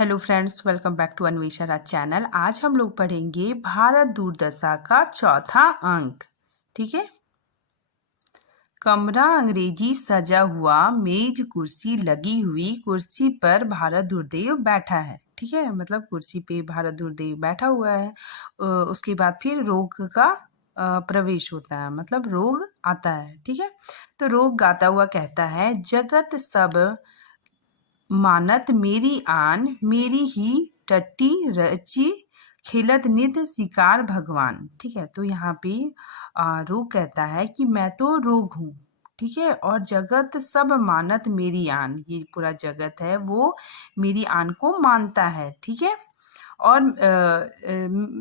Hello friends, welcome back to Anvesha Raj channel. आज हम लोग पढ़ेंगे भारत दुर्दशा का चौथा अंक। ठीक है। कमरा अंग्रेजी सजा हुआ, मेज कुर्सी लगी हुई, कुर्सी पर भारत दुर्देव बैठा है। ठीक है, मतलब कुर्सी पे भारत दुर्देव बैठा हुआ है। उसके बाद फिर रोग का प्रवेश होता है, मतलब रोग आता है। ठीक है, तो रोग गाता हुआ कहता है, जगत सब मानत मेरी आन, मेरी ही टट्टी रची, खेलत नित शिकार भगवान। ठीक है, तो यहाँ पे रोग कहता है कि मैं तो रोग हूँ। ठीक है, और जगत सब मानत मेरी आन, ये पूरा जगत है वो मेरी आन को मानता है। ठीक है, और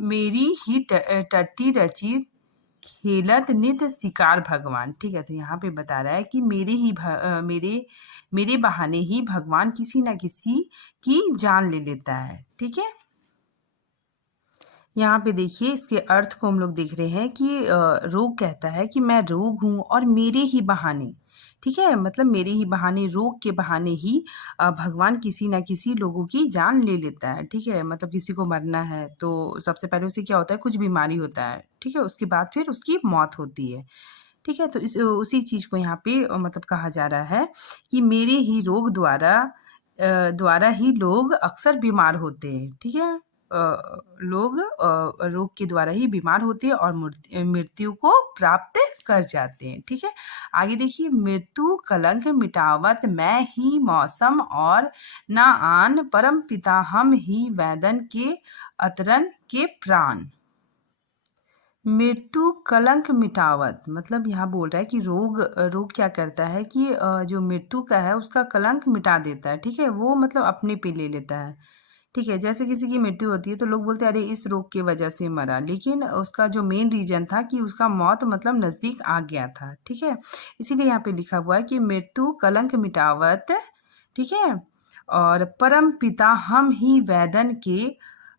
मेरी ही टट्टी रची, खेलत नित शिकार भगवान। ठीक है, तो यहाँ पे बता रहा है कि मेरे बहाने ही भगवान किसी ना किसी की जान ले लेता है। ठीक है, यहाँ पे देखिए इसके अर्थ को हम लोग देख रहे हैं कि रोग कहता है कि मैं रोग हूँ और मेरे ही बहाने। ठीक है, मतलब मेरे ही बहाने, रोग के बहाने ही भगवान किसी ना किसी लोगों की जान ले लेता है। ठीक है, मतलब किसी को मरना है तो सबसे पहले उसे क्या होता है, कुछ बीमारी होता है। ठीक है, उसके बाद फिर उसकी मौत होती है। ठीक है, तो उसी चीज को यहाँ पे मतलब कहा जा रहा है कि मेरे ही रोग द्वारा ही लोग अक्सर बीमार होते हैं। ठीक है, लोग रोग के द्वारा ही बीमार होते हैं और मृत्यु को प्राप्त कर जाते हैं। ठीक है, आगे देखिए, मृत्यु कलंक मिटावत मैं ही मौसम और ना आन, परम पिता हम ही वैदन के अतरन के प्राण। मृत्यु कलंक मिटावत, मतलब यहाँ बोल रहा है कि रोग क्या करता है कि जो मृत्यु का है उसका कलंक मिटा देता है। ठीक है, वो मतलब अपने पे ले लेता है। ठीक है, जैसे किसी की मृत्यु होती है तो लोग बोलते हैं अरे इस रोग की वजह से मरा, लेकिन उसका जो मेन रीजन था कि उसका मौत मतलब नजदीक आ गया था। ठीक है, इसीलिए यहाँ पे लिखा हुआ है कि मृत्यु कलंक मिटावत। ठीक है, और परम पिता हम ही वैदन के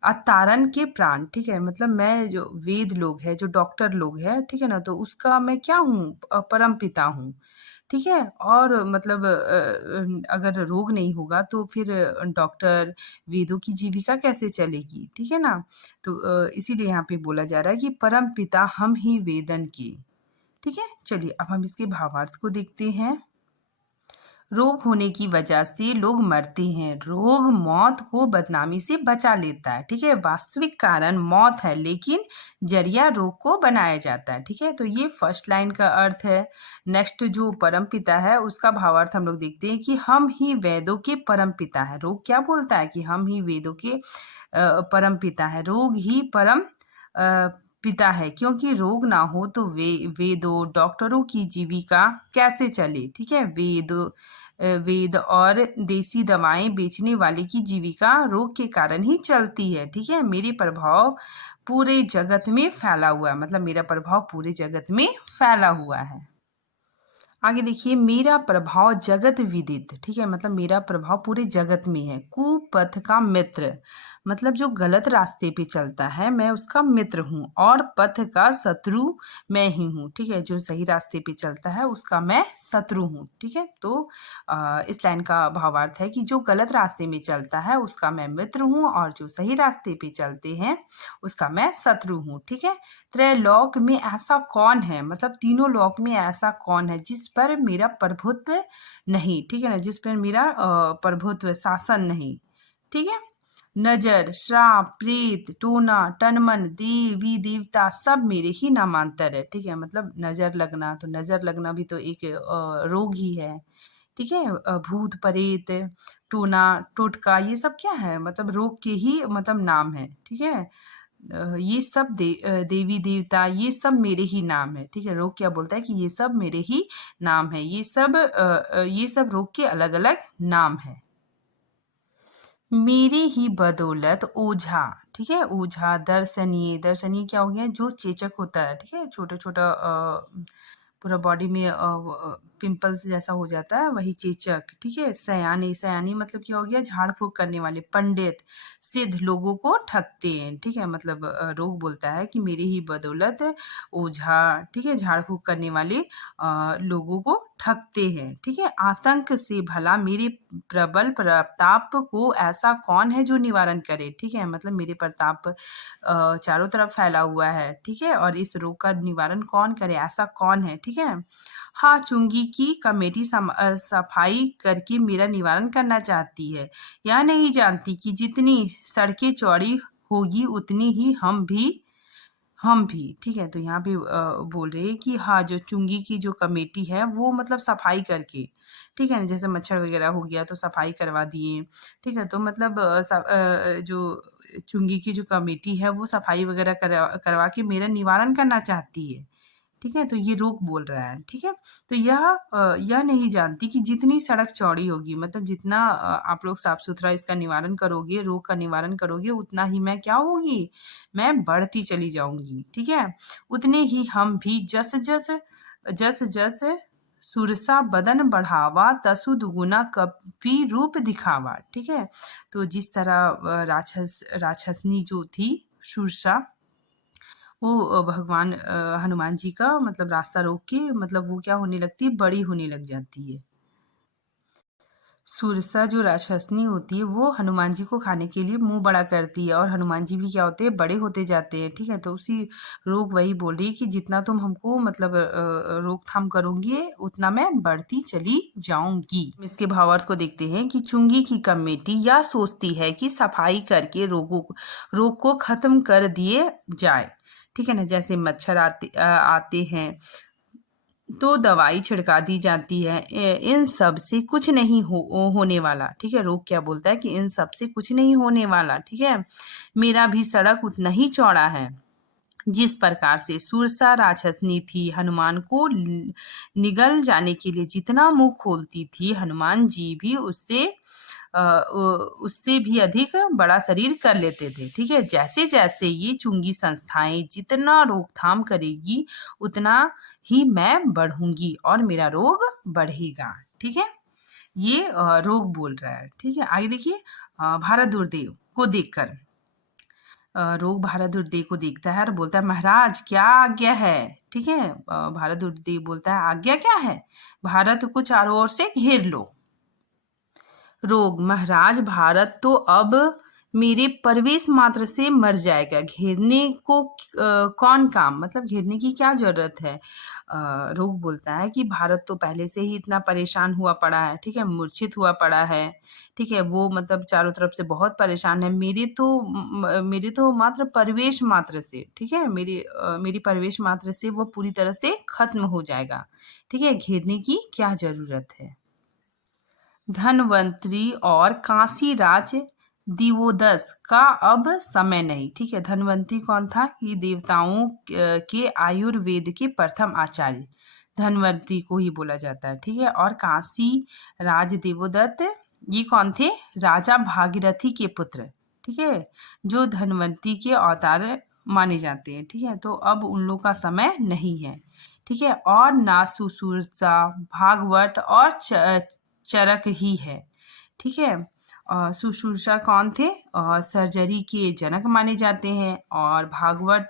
अतारन के प्राण। ठीक है, मतलब मैं जो वेद लोग है, जो डॉक्टर लोग है, ठीक है ना, तो उसका मैं क्या हूँ, परम पिता हूँ। ठीक है, और मतलब अगर रोग नहीं होगा तो फिर डॉक्टर वेदों की जीविका कैसे चलेगी। ठीक है ना, तो इसीलिए यहाँ पे बोला जा रहा है कि परम पिता हम ही वेदन की। ठीक है, चलिए अब हम इसके भावार्थ को देखते हैं। रोग होने की वजह से लोग मरते हैं, रोग मौत को बदनामी से बचा लेता है। ठीक है, वास्तविक कारण मौत है लेकिन जरिया रोग को बनाया जाता है। ठीक है, तो ये फर्स्ट लाइन का अर्थ है। नेक्स्ट जो परम पिता है उसका भावार्थ हम लोग देखते हैं कि हम ही वेदों के परम पिता है। रोग क्या बोलता है कि हम ही वेदों के परम पिता है, रोग ही परम पिता है, क्योंकि रोग ना हो तो वेदों डॉक्टरों की जीविका कैसे चले। ठीक है, वेद और देसी दवाएं बेचने वाले की जीविका रोग के कारण ही चलती है। ठीक है, मेरे प्रभाव पूरे जगत में फैला हुआ है, मतलब मेरा प्रभाव पूरे जगत में फैला हुआ है। आगे देखिए, मेरा प्रभाव जगत विदित। ठीक है, मतलब मेरा प्रभाव पूरे जगत में है। कुपथ का मित्र, मतलब जो गलत रास्ते पे चलता है मैं उसका मित्र हूँ, और पथ का शत्रु मैं ही हूँ। ठीक है, जो सही रास्ते पे चलता है उसका मैं शत्रु हूँ। ठीक है, तो इस लाइन का भावार्थ है कि जो गलत रास्ते में चलता है उसका मैं मित्र हूँ, और जो सही रास्ते पे चलते हैं उसका मैं शत्रु हूँ। ठीक है, त्रैलोक में ऐसा कौन है, मतलब तीनों लोक में ऐसा कौन है जिस पर मेरा प्रभुत्व नहीं। ठीक है ना, जिस पर मेरा प्रभुत्व शासन नहीं। ठीक है, नजर श्राप प्रेत टोना टनमन देवी देवता सब मेरे ही नामांतर है। ठीक है, मतलब नजर लगना, तो नजर लगना भी तो एक रोग ही है। ठीक है, भूत प्रेत टोना टोटका ये सब क्या है, मतलब रोग के ही मतलब नाम है। ठीक है, ये सब देवी देवता ये सब मेरे ही नाम है। ठीक है, रोग क्या बोलता है कि ये सब मेरे ही नाम है, ये सब रोग के अलग अलग नाम है। मेरे ही बदौलत ओझा। ठीक है, ओझा दर्शनीय, दर्शनीय क्या हो गया, जो चेचक होता है। ठीक है, छोटा छोटा पूरा बॉडी में पिंपल्स जैसा हो जाता है, वही चेचक। ठीक है, सयानी, सयानी मतलब क्या हो गया, झाड़ फूक करने वाले। पंडित सिद्ध लोगों को ठगते हैं। ठीक है, मतलब रोग बोलता है कि मेरे ही बदौलत ओझा, ठीक है, झाड़ फूक करने वाले लोगों को ठगते हैं। ठीक है, आतंक से भला मेरे प्रबल प्रताप को ऐसा कौन है जो निवारण करे, ठीक है, मतलब मेरे प्रताप चारों तरफ फैला हुआ है, ठीक है, और इस रोग का निवारण कौन करे, ऐसा कौन है, ठीक है। हाँ, चुंगी की कमेटी सफाई करके मेरा निवारण करना चाहती है, यह नहीं जानती कि जितनी सड़कें चौड़ी होगी उतनी ही हम भी, ठीक है। तो यहाँ पे बोल रहे हैं कि हाँ, जो चुंगी की जो कमेटी है वो मतलब सफाई करके, ठीक है ना, जैसे मच्छर वगैरह हो गया तो सफाई करवा दिए, ठीक है, तो मतलब जो चुंगी की जो कमेटी है वो सफाई वगैरह करवा के मेरा निवारण करना चाहती है, ठीक है, तो ये रोग बोल रहा है, ठीक है। तो यह नहीं जानती कि जितनी सड़क चौड़ी होगी, मतलब जितना आप लोग साफ सुथरा इसका निवारण करोगे, रोग का निवारण करोगे, उतना ही मैं क्या होगी, मैं बढ़ती चली जाऊंगी, ठीक है। उतने ही हम भी जस जस सुरसा बदन बढ़ावा तसु दुगुना कपि रूप दिखावा, ठीक है। तो जिस तरह राक्षसनी जो थी सुरसा, वो भगवान हनुमान जी का मतलब रास्ता रोक के मतलब वो क्या होने लगती है, बड़ी होने लग जाती है। सुरसा जो राक्षसनी होती है वो हनुमान जी को खाने के लिए मुंह बड़ा करती है और हनुमान जी भी क्या होते हैं, बड़े होते जाते हैं, ठीक है। तो उसी रोग वही बोल रही है कि जितना तुम हमको मतलब रोकथाम करोगे उतना मैं बढ़ती चली जाऊंगी। इसके भावार्थ को देखते हैं कि चुंगी की कमेटी यह सोचती है कि सफाई करके रोग को खत्म कर दिए जाए, ठीक है ना, जैसे मच्छर आते हैं तो दवाई छिड़का दी जाती है, इन सब से कुछ नहीं होने वाला, ठीक है। रोग क्या बोलता है कि इन सब से कुछ नहीं होने वाला, ठीक है। मेरा भी सड़क उतना ही चौड़ा है। जिस प्रकार से सुरसा राक्षसनी थी, हनुमान को निगल जाने के लिए जितना मुंह खोलती थी, हनुमान जी भी उससे भी अधिक बड़ा शरीर कर लेते थे, ठीक है। जैसे जैसे ये चुंगी संस्थाएं जितना रोकथाम करेगी उतना ही मैं बढ़ूंगी और मेरा रोग बढ़ेगा, ठीक है। ये रोग बोल रहा है, ठीक है। आगे देखिए, भारत दुर्देव को देखकर रोग भारत दुर्देव को देखता है और बोलता है, महाराज क्या आज्ञा है, ठीक है। भारत दुर्देव बोलता है, आज्ञा क्या है, भारत को चारों ओर से घेर लो। रोग, महाराज भारत तो अब मेरे प्रवेश मात्र से मर जाएगा, घेरने को कौन काम, मतलब घेरने की क्या जरूरत है। रोग बोलता है कि भारत तो पहले से ही इतना परेशान हुआ पड़ा है, ठीक है, मूर्छित हुआ पड़ा है, ठीक है, वो मतलब चारों तरफ से बहुत परेशान है, मेरे तो मात्र प्रवेश मात्र से, ठीक है, मेरी प्रवेश मात्र से वो पूरी तरह से खत्म हो जाएगा, ठीक है, घेरने की क्या जरूरत है। धनवंतरी और काशी राज दिवोदस का अब समय नहीं, ठीक है। धनवंतरी कौन था, कि देवताओं के आयुर्वेद के प्रथम आचार्य धनवंतरी को ही बोला जाता है, ठीक है। और काशी राज देवोदत्त ये कौन थे, राजा भागीरथी के पुत्र, ठीक है, जो धनवंतरी के अवतार माने जाते हैं, ठीक है। तो अब उन लोग का समय नहीं है, ठीक है। और नासुसुरसा भागवत और चरक ही है, ठीक है। सुश्रूषा कौन थे, सर्जरी के जनक माने जाते हैं, और भागवत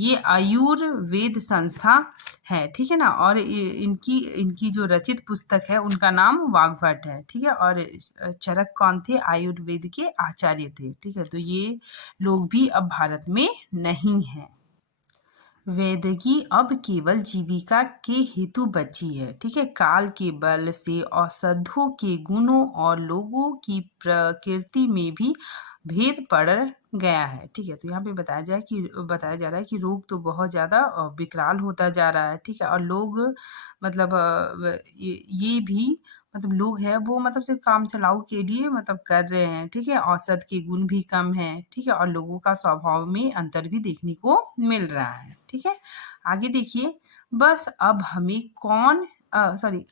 ये आयुर्वेद संस्था है, ठीक है ना, और इनकी इनकी जो रचित पुस्तक है उनका नाम वाग्भट है, ठीक है। और चरक कौन थे, आयुर्वेद के आचार्य थे, ठीक है। तो ये लोग भी अब भारत में नहीं है। वेदगी अब केवल जीविका के हेतु बची है, ठीक है। काल के बल से औषधों के गुणों और लोगों की प्रकृति में भी भेद पड़ गया है, ठीक है। तो यहाँ पे बताया जा रहा है कि रोग तो बहुत ज्यादा विकराल होता जा रहा है, ठीक है। और लोग मतलब ये भी मतलब लोग हैं वो मतलब सिर्फ काम चलाऊ के लिए मतलब कर रहे हैं, ठीक है। औसत के गुण भी कम है, ठीक है, और लोगों का स्वभाव में अंतर भी देखने को मिल रहा है, ठीक है। आगे देखिए, बस अब हमें कौन सॉरी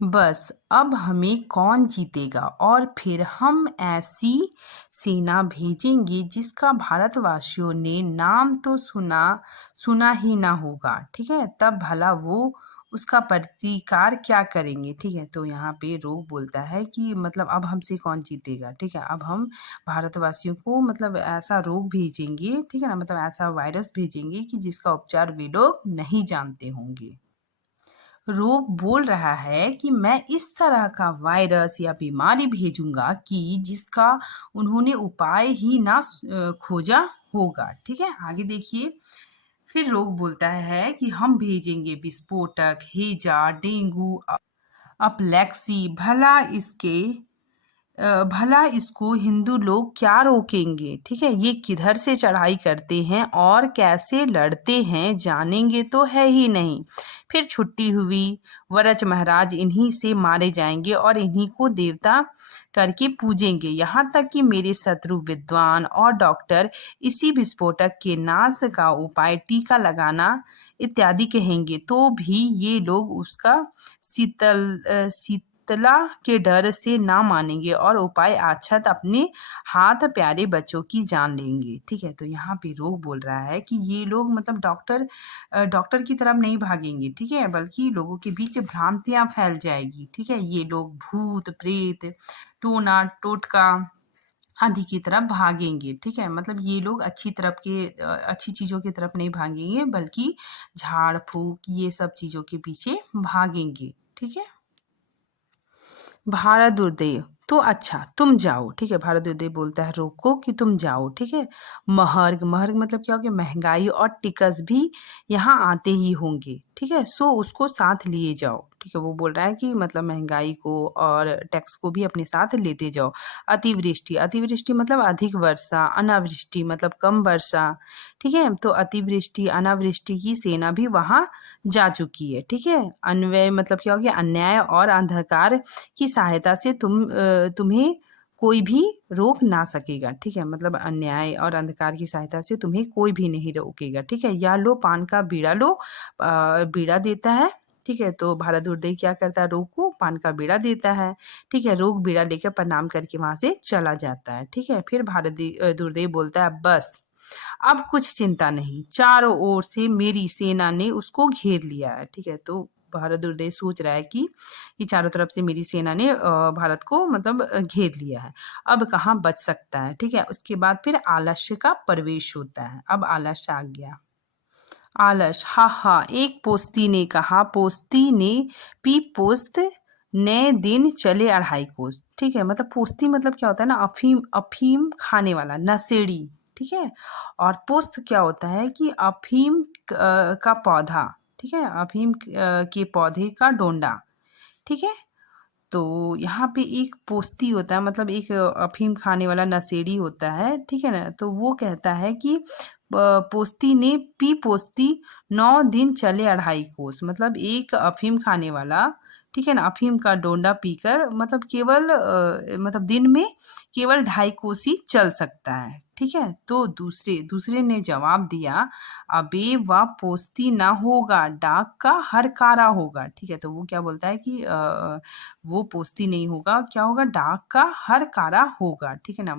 बस अब हमें कौन जीतेगा, और फिर हम ऐसी सेना भेजेंगे जिसका भारतवासियों ने नाम तो सुना ही ना होगा, ठीक है। तब भला वो उसका प्रतिकार क्या करेंगे, ठीक है। तो यहाँ पे रोग बोलता है कि मतलब अब हमसे कौन जीतेगा, ठीक है। अब हम भारतवासियों को मतलब ऐसा रोग भेजेंगे, ठीक है ना, मतलब ऐसा वायरस भेजेंगे कि जिसका उपचार वे लोग नहीं जानते होंगे। रोग बोल रहा है कि मैं इस तरह का वायरस या बीमारी भेजूंगा कि जिसका उन्होंने उपाय ही ना खोजा होगा। ठीक है, आगे देखिए। फिर रोग बोलता है कि हम भेजेंगे विस्फोटक, हैजा, डेंगू, अपलेक्सी। भला इसको हिंदू लोग क्या रोकेंगे। ठीक है, ये किधर से चढ़ाई करते हैं और कैसे लड़ते हैं जानेंगे तो है ही नहीं। फिर छुट्टी हुई, वरच महाराज इन्हीं से मारे जाएंगे और इन्हीं को देवता करके पूजेंगे। यहाँ तक कि मेरे शत्रु विद्वान और डॉक्टर इसी विस्फोटक के नाश का उपाय टीका लगाना इत्यादि कहेंगे तो भी ये लोग उसका शीतला के डर से ना मानेंगे और उपाय आछत अपने हाथ प्यारे बच्चों की जान लेंगे। ठीक है, तो यहाँ पे रोग बोल रहा है कि ये लोग मतलब डॉक्टर की तरफ नहीं भागेंगे। ठीक है, बल्कि लोगों के बीच भ्रांतियां फैल जाएगी। ठीक है, ये लोग भूत प्रेत, टोना टोटका आदि की तरफ भागेंगे। ठीक है, मतलब ये लोग अच्छी चीजों की तरफ नहीं भागेंगे, बल्कि झाड़ फूक ये सब चीजों के पीछे भागेंगे। ठीक है, भारद्वाज तो अच्छा तुम जाओ। ठीक है, भारद्वाज बोलता है रोग को कि तुम जाओ। ठीक है, महर्ग महर्ग मतलब क्या हो गया, महंगाई और टिकस भी यहाँ आते ही होंगे। ठीक है, सो उसको साथ लिए जाओ। ठीक है, वो बोल रहा है कि मतलब महंगाई को और टैक्स को भी अपने साथ लेते जाओ। अतिवृष्टि, अतिवृष्टि मतलब अधिक वर्षा, अनावृष्टि मतलब कम वर्षा। ठीक है, तो अतिवृष्टि अनावृष्टि की सेना भी वहां जा चुकी है। ठीक है, अन्वय मतलब क्या हो गया, अन्याय और अंधकार की सहायता से तुम्हें कोई भी रोक ना सकेगा। ठीक है, मतलब अन्याय और अंधकार की सहायता से तुम्हें कोई भी नहीं रोकेगा। ठीक है, या लो पान का बीड़ा लो, बीड़ा देता है। ठीक है, तो भारद्वाज क्या करता है, रोग को पान का बीड़ा देता है। ठीक है, रोग बीड़ा लेकर प्रणाम करके वहां से चला जाता है। ठीक है, फिर भारद्वाज बोलता है बस अब कुछ चिंता नहीं, चारों ओर से मेरी सेना ने उसको घेर लिया है। ठीक है, तो भारद्वाज सोच रहा है कि ये चारों तरफ से मेरी सेना ने भारत को मतलब घेर लिया है, अब कहाँ बच सकता है। ठीक है, उसके बाद फिर आलस्य का प्रवेश होता है। अब आलस्य आ गया। आलस, हा हा, एक पोस्ती ने कहा, पोस्ती ने पी पोस्त नए दिन चले 2.5 कोस। ठीक है, मतलब पोस्ती मतलब क्या होता है ना, अफीम अफीम खाने वाला, नशेड़ी। ठीक है, और पोस्त क्या होता है कि अफीम का पौधा। ठीक है, अफीम के पौधे का डोंडा। ठीक है, तो यहाँ पे एक पोस्ती होता है, मतलब एक अफीम खाने वाला नशेड़ी होता है। ठीक है ना, तो वो कहता है कि पोस्ती ने पी पोस्ती 9 दिन चले 2.5 कोस, मतलब एक अफीम खाने वाला। ठीक है ना, अफीम का डोंडा पीकर मतलब केवल मतलब दिन में केवल 2.5 कोस ही चल सकता है। ठीक है, तो दूसरे दूसरे ने जवाब दिया, अबे वह पोस्ती ना होगा, डाक का हरकारा होगा। ठीक है, तो वो क्या बोलता है कि वो पोस्ती नहीं होगा, क्या होगा, डाक का हरकारा होगा। ठीक है ना,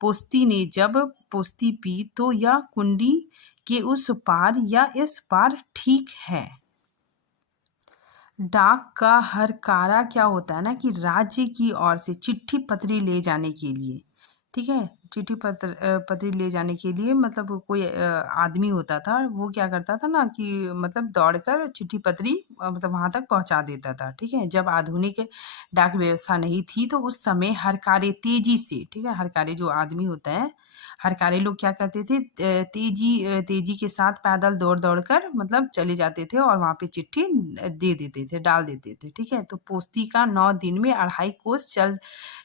पोस्ती ने जब पोस्ती पी तो यह कुंडी के उस पार या इस पार ठीक है। डाक का हरकारा क्या होता है ना कि राज्य की ओर से चिट्ठी पत्री ले जाने के लिए। ठीक है, पत्री ले जाने के लिए मतलब कोई आदमी होता था, वो क्या करता था ना कि मतलब दौड़कर चिट्ठी पत्री मतलब वहां तक पहुंचा देता था। ठीक है, जब आधुनिक डाक व्यवस्था नहीं थी तो उस समय हरकारे तेजी से, ठीक है, हरकारे जो आदमी होता है, हरकारे लोग क्या करते थे, तेजी के साथ पैदल दौड़ दौड़ कर मतलब चले जाते थे और वहां पे चिट्ठी दे देते थे, डाल देते थे। ठीक है, तो पोस्ती का 9 दिन में 2.5 कोस चल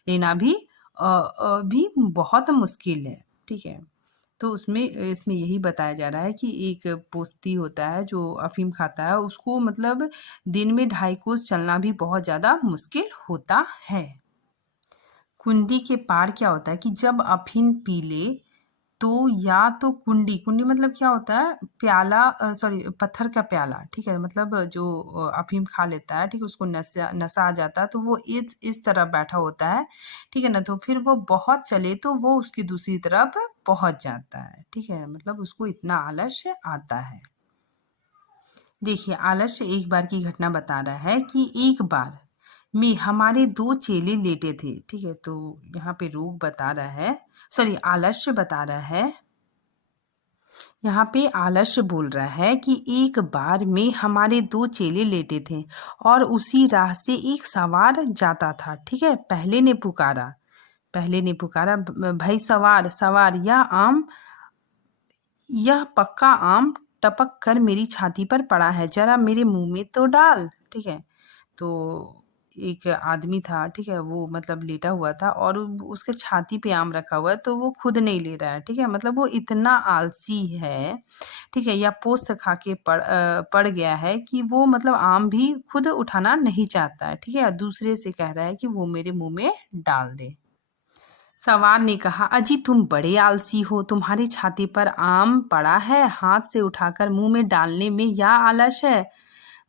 लेना भी बहुत मुश्किल है। ठीक है, तो उसमें इसमें यही बताया जा रहा है कि एक पोस्ती होता है जो अफीम खाता है, उसको मतलब दिन में 2.5 कोस चलना भी बहुत ज्यादा मुश्किल होता है। कुंडी के पार क्या होता है कि जब अफीम पी ले तो या तो कुंडी, कुंडी मतलब क्या होता है, प्याला, सॉरी पत्थर का प्याला। ठीक है, मतलब जो अफीम खा लेता है, ठीक है, उसको नशा नशा आ जाता है तो वो इस तरफ बैठा होता है। ठीक है ना, तो फिर वो बहुत चले तो वो उसकी दूसरी तरफ पहुंच जाता है। ठीक है, मतलब उसको इतना आलस्य आता है। देखिए, आलस्य एक बार की घटना बता रहा है कि एक बार में हमारे 2 चेले लेटे थे। ठीक है, तो यहाँ पे रोग बता रहा है, सॉरी आलस्य बता रहा है यहाँ पे आलस्य बोल रहा है कि एक बार में हमारे दो चेले लेटे थे और उसी राह से एक सवार जाता था। ठीक है, पहले ने पुकारा, भाई सवार सवार, यह पक्का आम टपक कर मेरी छाती पर पड़ा है, जरा मेरे मुंह में तो डाल। ठीक है, तो एक आदमी था, ठीक है, वो मतलब लेटा हुआ था और उसके छाती पे आम रखा हुआ है, तो वो खुद नहीं ले रहा है। ठीक है, मतलब वो इतना आलसी है, ठीक है, या पोस्ट खा के पड़ गया है कि वो मतलब आम भी खुद उठाना नहीं चाहता है। ठीक है, दूसरे से कह रहा है कि वो मेरे मुंह में डाल दे। सवार ने कहा, अजी तुम बड़े आलसी हो, तुम्हारी छाती पर आम पड़ा है, हाथ से उठाकर मुंह में डालने में या आलस है।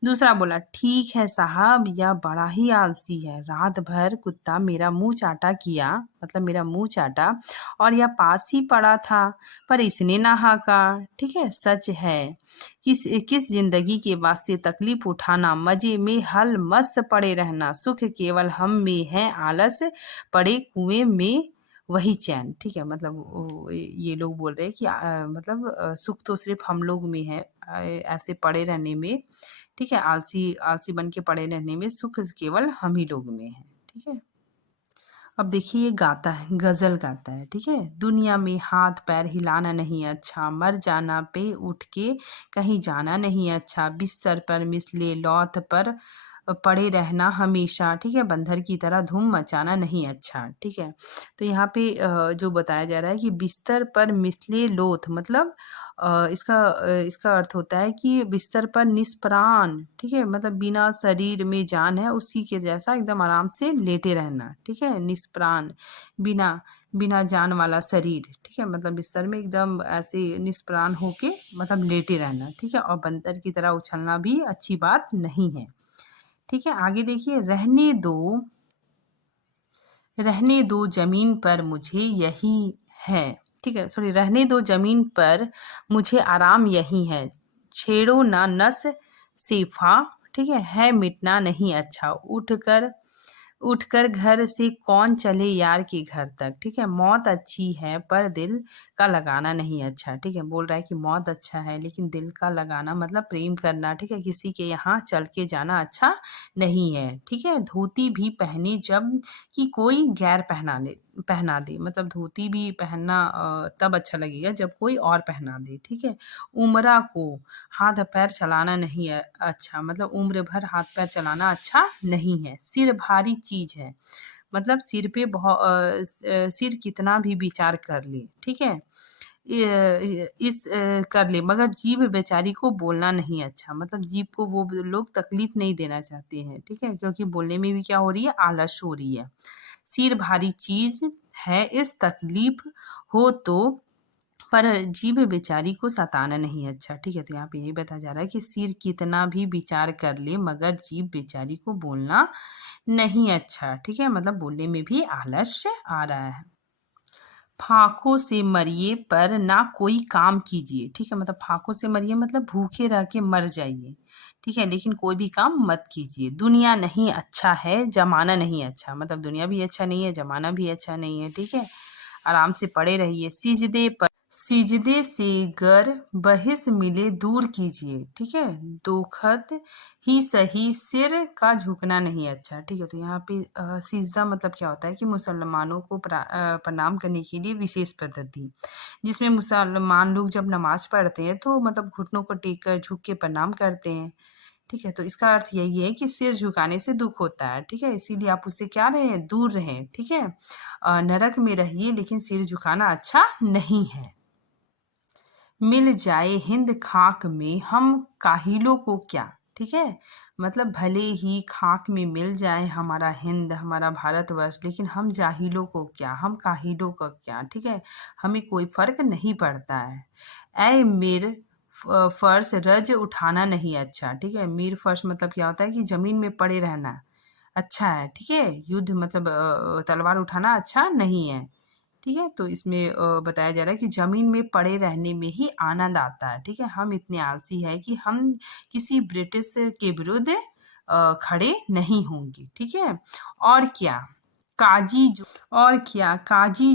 दूसरा बोला, ठीक है साहब, यह बड़ा ही आलसी है, रात भर कुत्ता मेरा मुंह चाटा किया, मतलब मेरा मुंह चाटा, और यह पास ही पड़ा था, पर इसने ना हाका। ठीक है, सच है, किस जिंदगी के वास्ते तकलीफ उठाना, मजे में हल मस्त पड़े रहना, सुख केवल हम में है, आलस पड़े कुएं में वही चैन। ठीक है, मतलब ये लोग बोल रहे हैं कि मतलब सुख तो सिर्फ हम लोग में है, ऐसे पड़े रहने में, ठीक है, आलसी आलसी बन के पड़े रहने में सुख केवल हम ही लोग में है। ठीक है, अब देखिए ये गाता है, गजल गाता है। ठीक है, दुनिया में हाथ पैर हिलाना नहीं अच्छा, मर जाना पे उठ के कहीं जाना नहीं अच्छा, बिस्तर पर मिसले लौथ पर पड़े रहना हमेशा, ठीक है, बंदर की तरह धूम मचाना नहीं अच्छा। ठीक है, तो यहाँ पे जो बताया जा रहा है कि बिस्तर पर मिसले लोथ, मतलब इसका अर्थ होता है कि बिस्तर पर निष्प्राण, ठीक है, मतलब बिना शरीर में जान है उसी के जैसा एकदम आराम से लेटे रहना। ठीक है, निष्प्राण, बिना बिना जान वाला शरीर, ठीक है, मतलब बिस्तर में एकदम ऐसे निष्प्राण होके मतलब लेटे रहना। ठीक है, और बंदर की तरह उछलना भी अच्छी बात नहीं है। ठीक है, आगे देखिए, रहने दो जमीन पर मुझे यही है। ठीक है, सॉरी, रहने दो जमीन पर मुझे आराम यही है, छेड़ो ना नस सेफा, ठीक है मिटना नहीं अच्छा, उठकर घर से कौन चले यार के घर तक। ठीक है, मौत अच्छी है पर दिल का लगाना नहीं अच्छा। ठीक है, बोल रहा है कि मौत अच्छा है लेकिन दिल का लगाना मतलब प्रेम करना, ठीक है, किसी के यहाँ चल के जाना अच्छा नहीं है। ठीक है, धोती भी पहने जब कि कोई गैर पहना दे, मतलब धोती भी पहनना तब अच्छा लगेगा जब कोई और पहना दे। ठीक है, उम्रा को हाथ पैर चलाना नहीं है अच्छा, मतलब उम्र भर हाथ पैर चलाना अच्छा नहीं है। सिर भारी चीज है, मतलब सिर कितना भी विचार कर ले, ठीक है, कर ले, मगर जीभ बेचारी को बोलना नहीं अच्छा, मतलब जीभ को वो लोग तकलीफ नहीं देना चाहते हैं। ठीक है, क्योंकि बोलने में भी क्या हो रही है, आलस हो रही है। सिर भारी चीज है, इस तकलीफ हो तो, पर जीभ बेचारी को सताना नहीं अच्छा। ठीक है, तो यहाँ पे यही बताया जा रहा है कि सिर कितना भी विचार कर ले मगर जीभ बेचारी को बोलना नहीं अच्छा। ठीक है, मतलब बोलने में भी आलस्य आ रहा है। फाकों से मरिए पर ना कोई काम कीजिए। ठीक है, मतलब फाकों से मरिए मतलब भूखे रह के मर जाइए। ठीक है, लेकिन कोई भी काम मत कीजिए। दुनिया नहीं अच्छा है, जमाना नहीं अच्छा, मतलब दुनिया भी अच्छा नहीं है, जमाना भी अच्छा नहीं है। ठीक है, आराम से पड़े रहिए। सिजदे से गर बहिस मिले दूर कीजिए। ठीक है, दोखत ही सही, सिर का झुकना नहीं अच्छा। ठीक है, तो यहाँ पे सिजदा मतलब क्या होता है कि मुसलमानों को प्रणाम करने के लिए विशेष पद्धति, जिसमें मुसलमान लोग जब नमाज पढ़ते हैं तो मतलब घुटनों को टेक कर झुक के प्रणाम करते हैं। ठीक है, तो इसका अर्थ यही है कि सिर झुकाने से दुख होता है। ठीक है, इसीलिए आप उससे क्या रहें, दूर रहें। ठीक है, नरक में रहिए लेकिन सिर झुकाना अच्छा नहीं है। मिल जाए हिंद खाक में हम काहिलों को क्या। ठीक है, मतलब भले ही खाक में मिल जाए हमारा हिंद, हमारा भारतवर्ष, लेकिन हम जाहिलों को क्या, हम काहिलों का क्या। ठीक है, हमें कोई फर्क नहीं पड़ता है। ऐ मीर फर्श रज उठाना नहीं अच्छा। ठीक है, मीर फर्श मतलब क्या होता है कि जमीन में पड़े रहना अच्छा है। ठीक है, युद्ध मतलब तलवार उठाना अच्छा नहीं है। ठीक है, तो इसमें बताया जा रहा है कि जमीन में पड़े रहने में ही आनंद आता है। ठीक है, हम इतने आलसी है कि हम किसी ब्रिटिश के विरुद्ध खड़े नहीं होंगे। ठीक है, और क्या काजी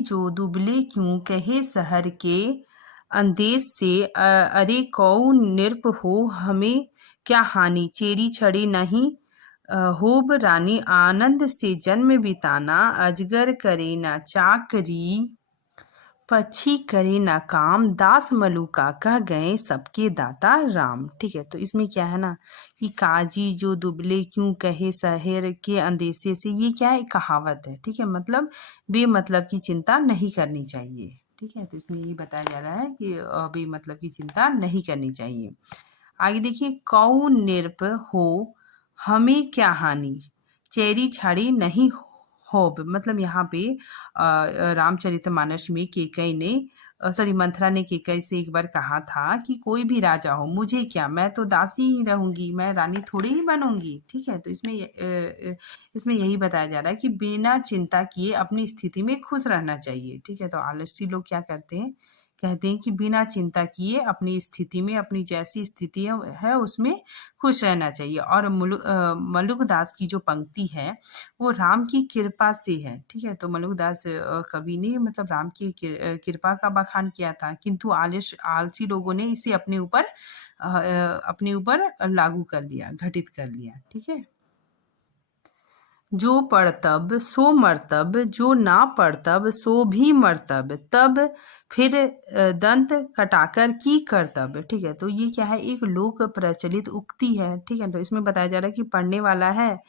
जो दुबले क्यों कहे शहर के अंदेश से अरे कौ नृप हो हमें क्या हानि, चेरी छड़ी नहीं होब रानी, आनंद से जन्म बिताना, अजगर करे ना चाकरी, पक्षी करे ना काम, दास मलुका कह गए सबके दाता राम। ठीक है, तो इसमें क्या है ना कि काजी जो दुबले क्यों कहे शहर के अंदेशे से, ये क्या है, एक कहावत है। ठीक है, मतलब बेमतलब की चिंता नहीं करनी चाहिए। ठीक है, तो इसमें ये बताया जा रहा है कि बेमतलब की चिंता नहीं करनी चाहिए। आगे देखिए, कौन निरप हो हमें क्या हानि, चेरी छाड़ी नहीं होब, मतलब यहाँ पे रामचरितमानस में केकई ने सॉरी मंथरा ने केकई से एक बार कहा था कि कोई भी राजा हो मुझे क्या, मैं तो दासी ही रहूंगी, मैं रानी थोड़ी ही बनूंगी। ठीक है, तो इसमें यही बताया जा रहा है कि बिना चिंता किए अपनी स्थिति में खुश रहना चाहिए। ठीक है, तो आलसी लोग क्या करते हैं, कहते हैं कि बिना चिंता किए अपनी स्थिति में, अपनी जैसी स्थिति है उसमें खुश रहना चाहिए। और मलुकदास की जो पंक्ति है वो राम की कृपा से है। ठीक है, तो मलुकदास कवि ने मतलब राम की कृपा का बखान किया था, किंतु आलसी लोगों ने इसे अपने ऊपर लागू कर लिया, घटित कर लिया। ठीक है, जो पढ़तब सो मरतब, जो ना पढ़तब सो भी मरतब, तब फिर दंत कटाकर की करतब। ठीक है, तो ये क्या है, एक लोक प्रचलित उक्ति है। ठीक है, तो इसमें बताया जा रहा है कि पढ़ने वाला है,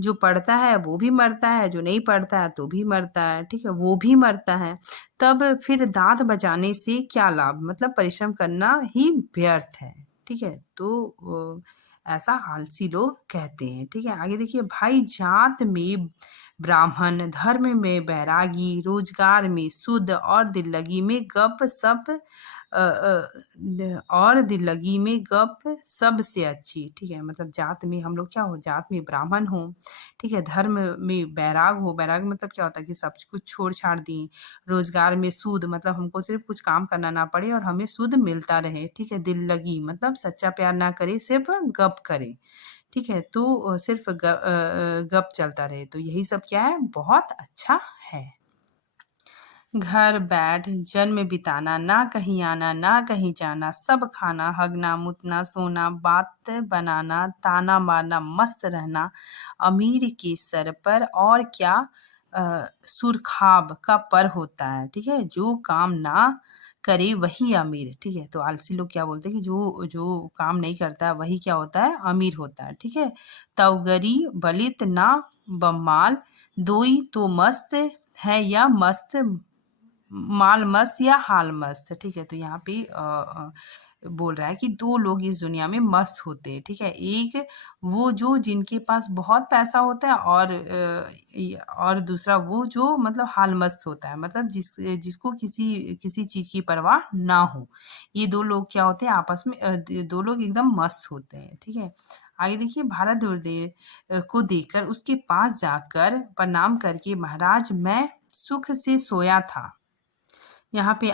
जो पढ़ता है वो भी मरता है, जो नहीं पढ़ता है तो भी मरता है। ठीक है, वो भी मरता है, तब फिर दांत बजाने से क्या लाभ, मतलब परिश्रम करना ही व्यर्थ है। ठीक है, तो ऐसा आलसी लोग कहते हैं। ठीक है, आगे देखिए, भाई जात में ब्राह्मण, धर्म में बैरागी, रोजगार में शुद्ध, और दिल्लगी में गप सप और दिल्लगी में गप सबसे अच्छी। ठीक है, मतलब जात में हम लोग क्या हो, जात में ब्राह्मण हो। ठीक है, धर्म में बैराग हो, बैराग मतलब क्या होता है कि सब कुछ छोड़ छाड़ दी, रोजगार में सूद, मतलब हमको सिर्फ कुछ काम करना ना पड़े और हमें सूद मिलता रहे। ठीक है, दिल लगी मतलब सच्चा प्यार ना करे, सिर्फ गप करे। ठीक है, तो सिर्फ गप चलता रहे, तो यही सब क्या है, बहुत अच्छा है। घर बैठ जन्म बिताना, ना कहीं आना ना कहीं जाना, सब खाना, हगना मुतना सोना, बात बनाना, ताना मारना, मस्त रहना, अमीर के सर पर और क्या सुरखाब का पर होता है। ठीक है, जो काम ना करे वही अमीर। ठीक है, तो आलसी लोग क्या बोलते हैं कि जो जो काम नहीं करता है वही क्या होता है, अमीर होता है। ठीक है, तवगरी बलित ना बमाल, दोई तो मस्त है या मस्त, माल मस्त या हाल मस्त। ठीक है, तो यहाँ पे बोल रहा है कि दो लोग इस दुनिया में मस्त होते हैं। ठीक है, एक वो जो जिनके पास बहुत पैसा होता है, और दूसरा वो जो मतलब हाल मस्त होता है, मतलब जिसको किसी किसी चीज की परवाह ना हो। ये दो लोग क्या होते हैं आपस में, दो लोग एकदम मस्त होते हैं। ठीक है, आगे देखिए, भारत दुर्देव को देखकर उसके पास जाकर प्रणाम करके, महाराज मैं सुख से सोया था। यहाँ पे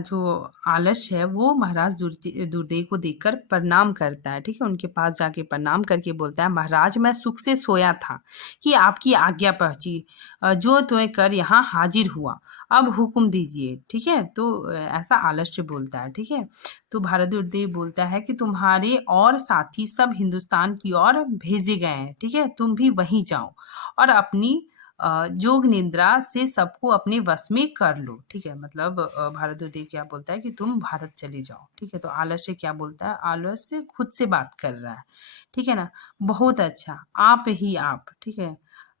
जो आलस्य है वो महाराज दुर्देव को देखकर प्रणाम करता है। ठीक है, उनके पास जाके प्रणाम करके बोलता है, महाराज मैं सुख से सोया था कि आपकी आज्ञा पहुंची, जो तुम्हें कर यहाँ हाजिर हुआ, अब हुक्म दीजिए। ठीक है, तो ऐसा आलस्य बोलता है। ठीक है, तो भारत दुर्देव बोलता है कि तुम्हारे और साथी सब हिंदुस्तान की ओर भेजे गए हैं। ठीक है, तुम भी वहीं जाओ और अपनी जोग निद्रा से सबको अपने वश में कर लो। ठीक है, मतलब भारतद्वाज क्या बोलता है कि तुम भारत चले जाओ। ठीक है, तो आलस्य क्या बोलता है, आलस्य खुद से बात कर रहा है। ठीक है ना, बहुत अच्छा, आप ही आप। ठीक है,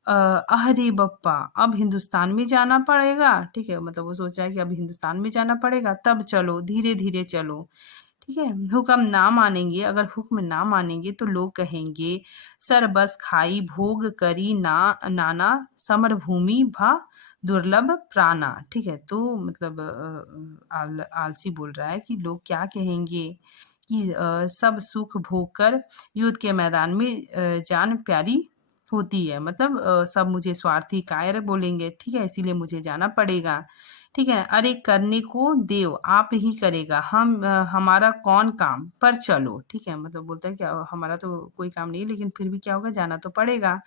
अरे बप्पा अब हिंदुस्तान में जाना पड़ेगा। ठीक है, मतलब वो सोच रहा है कि अब हिंदुस्तान में जाना पड़ेगा, तब चलो, धीरे धीरे चलो। ठीक है, हुक्म ना मानेंगे, अगर हुक्म ना मानेंगे तो लोग कहेंगे, सर बस खाई भोग करी ना, नाना समर भूमि भा दुर्लभ प्राणा। ठीक है, तो मतलब आलसी बोल रहा है कि लोग क्या कहेंगे कि सब सुख भोग कर युद्ध के मैदान में जान प्यारी होती है, मतलब सब मुझे स्वार्थी कायर बोलेंगे, ठीक है, इसीलिए मुझे जाना पड़ेगा, ठीक है। अरे करने को देव आप ही करेगा, हमारा कौन काम, पर चलो, ठीक है, मतलब बोलता है कि हमारा तो कोई काम नहीं, लेकिन फिर भी क्या होगा, जाना तो पड़ेगा,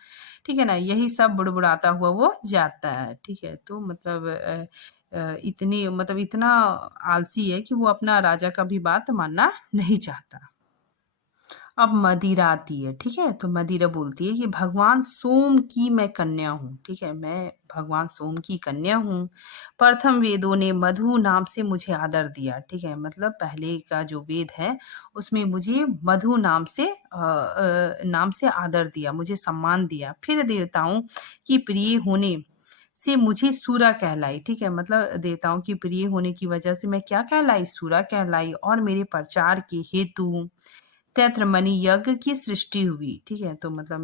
ठीक है ना। यही सब बुड़बुड़ाता हुआ वो जाता है, ठीक है। तो मतलब इतनी मतलब इतना आलसी है कि वो अपना राजा का भी बात मानना नहीं चाहता। अब मदिरा आती है, ठीक है। तो मदिरा बोलती है कि भगवान सोम की मैं कन्या हूँ, ठीक है, मैं भगवान सोम की कन्या हूँ। प्रथम वेदों ने मधु नाम से मुझे आदर दिया, ठीक है, मतलब पहले का जो वेद है उसमें मुझे मधु नाम से आदर दिया, मुझे सम्मान दिया। फिर देवताओं की प्रिय होने से मुझे सूरा कहलाई, ठीक है, मतलब देवताओं की प्रिय होने की वजह से मैं क्या कहलाई, सूरा कहलाई। और मेरे प्रचार के हेतु तैत्रमणि यज्ञ की सृष्टि हुई, ठीक है। तो मतलब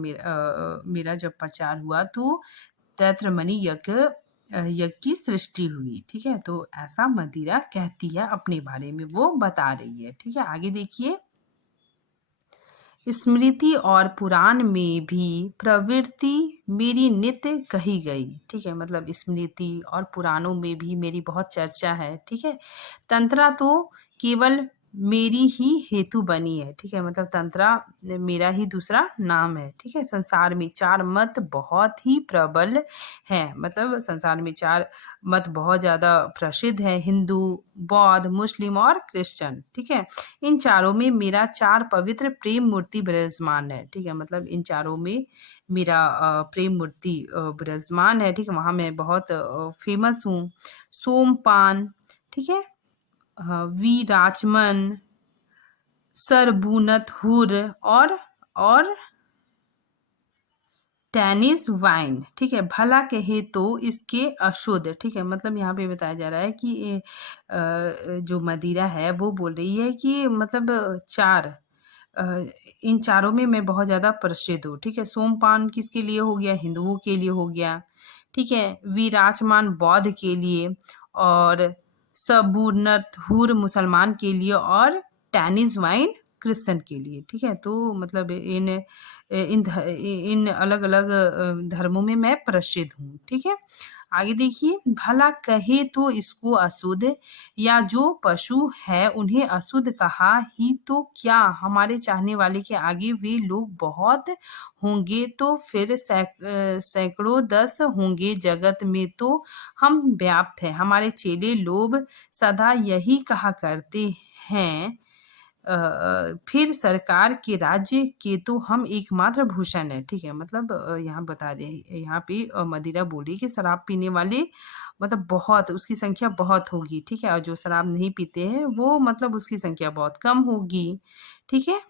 मेरा जब प्रचार हुआ तो तैत्रमणि यज्ञ की सृष्टि हुई, ठीक है। तो ऐसा मदिरा कहती है अपने बारे में, वो बता रही है, ठीक है। आगे देखिए, स्मृति और पुराण में भी प्रवृत्ति मेरी नित्य कही गई, ठीक है, मतलब स्मृति और पुराणों में भी मेरी बहुत चर्चा है, ठीक है। तंत्रा तो केवल मेरी ही हेतु बनी है, ठीक है, मतलब तंत्रा मेरा ही दूसरा नाम है, ठीक है। संसार में चार मत बहुत ही प्रबल हैं, मतलब संसार में चार मत बहुत ज़्यादा प्रसिद्ध है, हिंदू, बौद्ध, मुस्लिम और क्रिश्चियन, ठीक है। इन चारों में मेरा चार पवित्र प्रेम मूर्ति विराजमान है, ठीक है, मतलब इन चारों में मेरा प्रेम मूर्ति विराजमान है, ठीक है, वहाँ मैं बहुत फेमस हूँ। सोमपान, ठीक है, विराचमन, सरबूनत हुर और टेनिस वाइन, ठीक है, भला कहे तो इसके अशुद्ध, ठीक है, मतलब यहाँ पे बताया जा रहा है कि जो मदिरा है वो बोल रही है कि मतलब इन चारों में मैं बहुत ज़्यादा प्रसिद्ध हूँ, ठीक है। सोमपान किसके लिए हो गया, हिंदुओं के लिए हो गया, ठीक है। विराजमान बौद्ध के लिए, और सबूरनतहुर मुसलमान के लिए, और टेनिस वाइन क्रिश्चियन के लिए, ठीक है। तो मतलब इन अलग अलग धर्मों में मैं प्रसिद्ध हूँ, ठीक है। आगे देखिए, भला कहे तो इसको अशुद्ध, या जो पशु है उन्हें अशुद्ध कहा ही तो क्या, हमारे चाहने वाले के आगे वे लोग बहुत होंगे तो फिर सैकड़ों दस होंगे, जगत में तो हम व्याप्त हैं। हमारे चेले लोग सदा यही कहा करते हैं, फिर सरकार के राज्य के तो हम एकमात्र भूषण है, ठीक है, मतलब यहाँ बता रहे हैं, यहाँ पे मदिरा बोली कि शराब पीने वाले मतलब बहुत, उसकी संख्या बहुत होगी, ठीक है, और जो शराब नहीं पीते हैं वो मतलब उसकी संख्या बहुत कम होगी, ठीक है।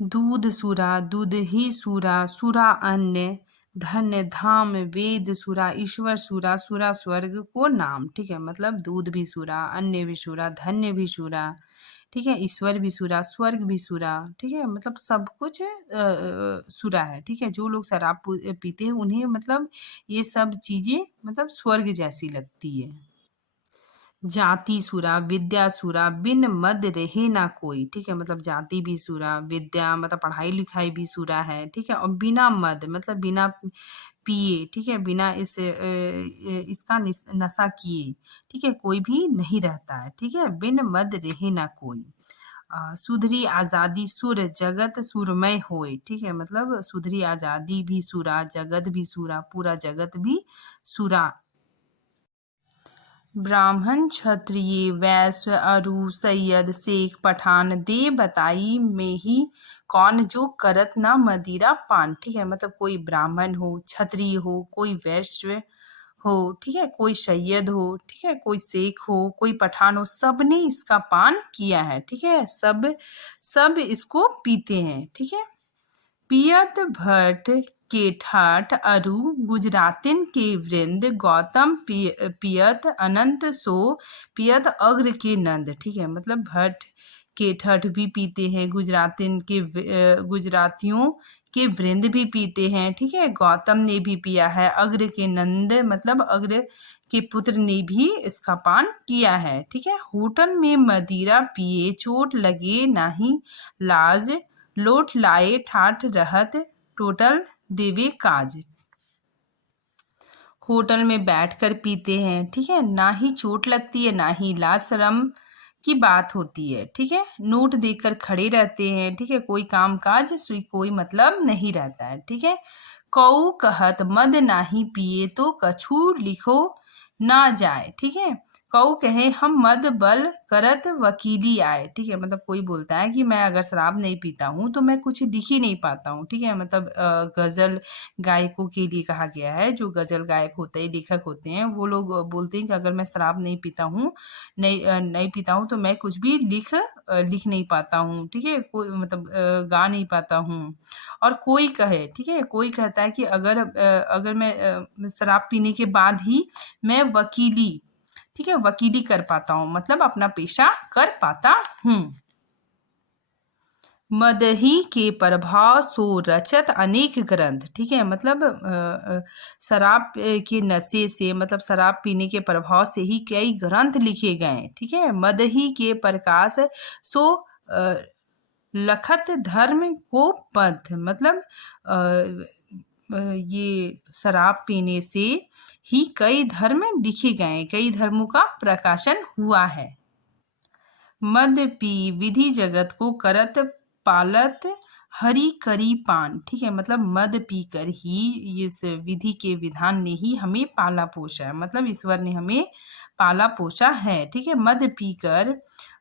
दूध सुरा, दूध ही सुरा, सुरा अन्य, धन्य धाम, वेद सुरा, ईश्वर सुरा, सुरा स्वर्ग को नाम, ठीक है, मतलब दूध भी सुरा, अन्य भी सुरा, धन्य भी सुरा, ठीक है, ईश्वर भी सुरा, स्वर्ग भी सुरा, ठीक है, मतलब सब कुछ सुरा है, ठीक है। जो लोग शराब पीते हैं उन्हें मतलब ये सब चीजें मतलब स्वर्ग जैसी लगती है। जाति सुरा, विद्या सुरा, बिन मद रहे ना कोई, ठीक है, मतलब जाति भी सुरा, विद्या मतलब पढ़ाई लिखाई भी सुरा है, ठीक है, और बिना मद मतलब बिना पिए, ठीक है, बिना इसका नशा किए, ठीक है, कोई भी नहीं रहता है, ठीक है, बिन मद रहे ना कोई। सुधरी आजादी सुर, जगत सुरमय होए, ठीक है, मतलब सुधरी आजादी भी सुरा, जगत भी सुरा, पूरा जगत भी सुरा। ब्राह्मण, क्षत्रिय, वैश्य, अरु, सैयद, शेख, पठान, दे बताई में ही कौन जो करत ना मदिरा पान, ठीक है, मतलब कोई ब्राह्मण हो, क्षत्रिय हो, कोई वैश्य हो, ठीक है, कोई सैयद हो, ठीक है, कोई शेख हो, कोई पठान हो, सबने इसका पान किया है, ठीक है, सब सब इसको पीते हैं, ठीक है। पियत भट्ट के ठाठ अरु, गुजरातिन के वृंद, गौतम पियत अनंत सो, पियत अग्र के नंद, ठीक है, मतलब भट्ट के ठठ भी पीते हैं, गुजरातियों के वृंद भी पीते हैं, ठीक है, गौतम ने भी पिया है, अग्र के नंद मतलब अग्र के पुत्र ने भी इसका पान किया है, ठीक है। होटल में मदिरा पिए, चोट लगे नहीं लाज, लोट लाए ठाठ रहत टोटल देवे काज। होटल में बैठकर पीते हैं, ठीक है, ना ही चोट लगती है ना ही लाज शर्म की बात होती है, ठीक है। नोट देकर खड़े रहते हैं, ठीक है, कोई काम काज सुई कोई मतलब नहीं रहता है, ठीक है। कऊ कहत मद नाही पिए तो कछु लिखो ना जाए, ठीक है। कऊ कहे हम मद बल करत वकीली आए, ठीक है, मतलब कोई बोलता है कि मैं अगर शराब नहीं पीता हूँ तो मैं कुछ लिख ही नहीं पाता हूँ, ठीक है। मतलब गजल गायकों के लिए कहा गया है, जो गजल गायक होते हैं, लेखक होते हैं, वो लोग बोलते हैं कि अगर मैं शराब नहीं पीता हूँ, नहीं पीता हूँ तो मैं कुछ भी लिख नहीं पाता हूँ, ठीक है, कोई मतलब गा नहीं पाता हूँ। और कोई कहे, ठीक है, कोई कहता है कि अगर मैं शराब पीने के बाद ही मैं वकीली, ठीक है, वकीली कर पाता हूँ, मतलब अपना पेशा कर पाता हूँ। मदही के प्रभाव सो रचत अनेक ग्रंथ, ठीक है, मतलब शराब के नशे से, मतलब शराब पीने के प्रभाव से ही कई ग्रंथ लिखे गए, ठीक है। मदही के प्रकाश सो लखत धर्म को पंथ, मतलब ये शराब पीने से ही कई धर्म लिखे गए, कई धर्मों का प्रकाशन हुआ है। मद पी विधि जगत को करत पालत हरि करी पान, ठीक है, मतलब मद पीकर ही इस विधि के विधान ने ही हमें पाला पोषा है, मतलब ईश्वर ने हमें पाला पोषा है, ठीक है। मद पीकर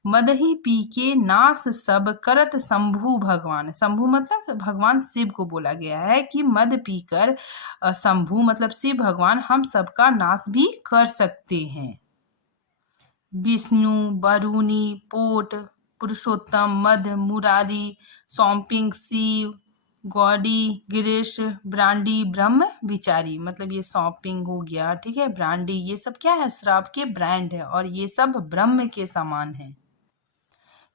मद ही पी के नास सब करत शंभु भगवान, शंभु मतलब भगवान शिव को बोला गया है कि मद पीकर शंभु मतलब शिव भगवान हम सबका नाश भी कर सकते हैं। विष्णु वरुणी पोट पुरुषोत्तम मद मुरारी सौंपिंग शिव गौड़ी गिरीश ब्रांडी ब्रह्म विचारी, मतलब ये शॉपिंग हो गया, ठीक है, ब्रांडी, ये सब क्या है, शराब के ब्रांड है और ये सब ब्रह्म के समान है।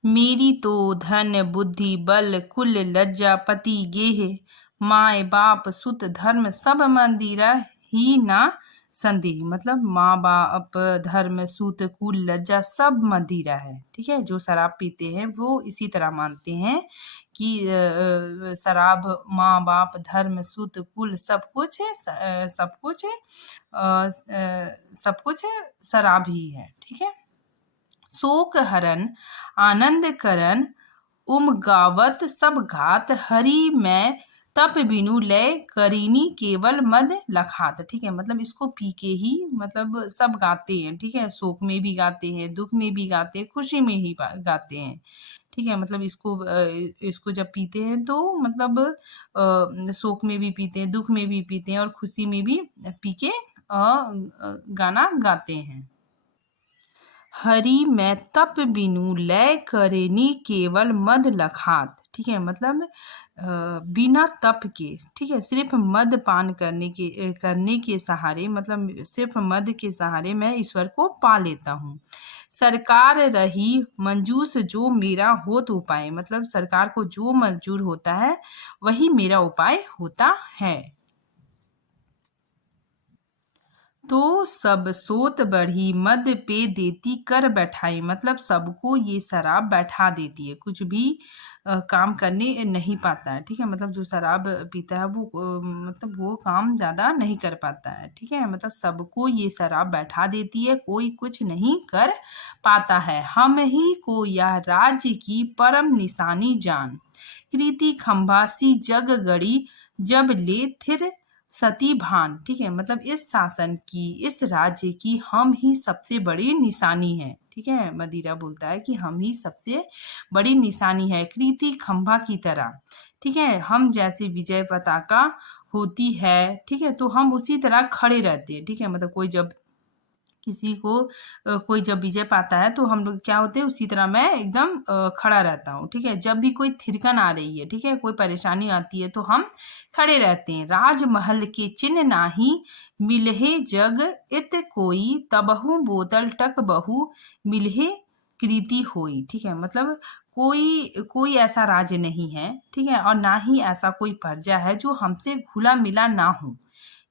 मेरी तो धन बुद्धि बल कुल लज्जा पति गेह माए बाप सुत धर्म सब मंदिरा ही ना संदेह, मतलब माँ बाप धर्म सूत कुल लज्जा सब मदिरा है, ठीक है। जो शराब पीते हैं वो इसी तरह मानते हैं कि शराब माँ बाप धर्म सूत कुल सब कुछ है, सब कुछ है, सब कुछ है, शराब ही है, ठीक है। शोक हरन आनंद करन गावत सब घात हरि में तप बिनु लय करीनी केवल मद लखात, ठीक है, मतलब इसको पी के ही मतलब सब गाते हैं, ठीक है, शोक में भी गाते हैं, दुख में भी गाते हैं, खुशी में ही गाते हैं, ठीक है। मतलब इसको जब पीते हैं तो मतलब शोक में भी पीते हैं, दुख में भी पीते हैं और खुशी में भी पी के गाना गाते हैं। हरि मैं तप बिनु लय करेनी केवल मद लखात, ठीक है, मतलब बिना तप के, ठीक है, सिर्फ मद पान करने के सहारे, मतलब सिर्फ मद के सहारे मैं ईश्वर को पा लेता हूँ। सरकार रही मंजूस जो मेरा होत उपाय, मतलब सरकार को जो मंजूर होता है वही मेरा उपाय होता है। तो सब सोत बढ़ी मद पे देती कर बैठाई, मतलब सबको ये शराब बैठा देती है, कुछ भी काम करने नहीं पाता है, ठीक है, मतलब जो शराब पीता है वो मतलब वो काम ज़्यादा नहीं कर पाता है, ठीक है, मतलब सबको ये शराब बैठा देती है, कोई कुछ नहीं कर पाता है। हम ही को यह राज्य की परम निशानी जान कृति खंभासी जग गड़ी जब ले थिर सती भान, ठीक है, मतलब इस शासन की इस राज्य की हम ही सबसे बड़ी निशानी है, ठीक है। मदिरा बोलता है कि हम ही सबसे बड़ी निशानी है, कृति खंभा की तरह, ठीक है, हम जैसे विजय पताका होती है, ठीक है, तो हम उसी तरह खड़े रहते हैं, ठीक है, मतलब कोई जब विजय पाता है तो हम लोग क्या होते हैं, उसी तरह मैं एकदम खड़ा रहता हूँ, ठीक है। जब भी कोई थिरकन आ रही है, ठीक है, कोई परेशानी आती है तो हम खड़े रहते हैं। राजमहल के चिन्ह नाही मिलहे जग इत कोई तबहु बोतल टक बहु मिलहे कृति होई, ठीक है, मतलब कोई ऐसा राज्य नहीं है, ठीक है, और ना ही ऐसा कोई प्रजा है जो हमसे घुला मिला ना हो,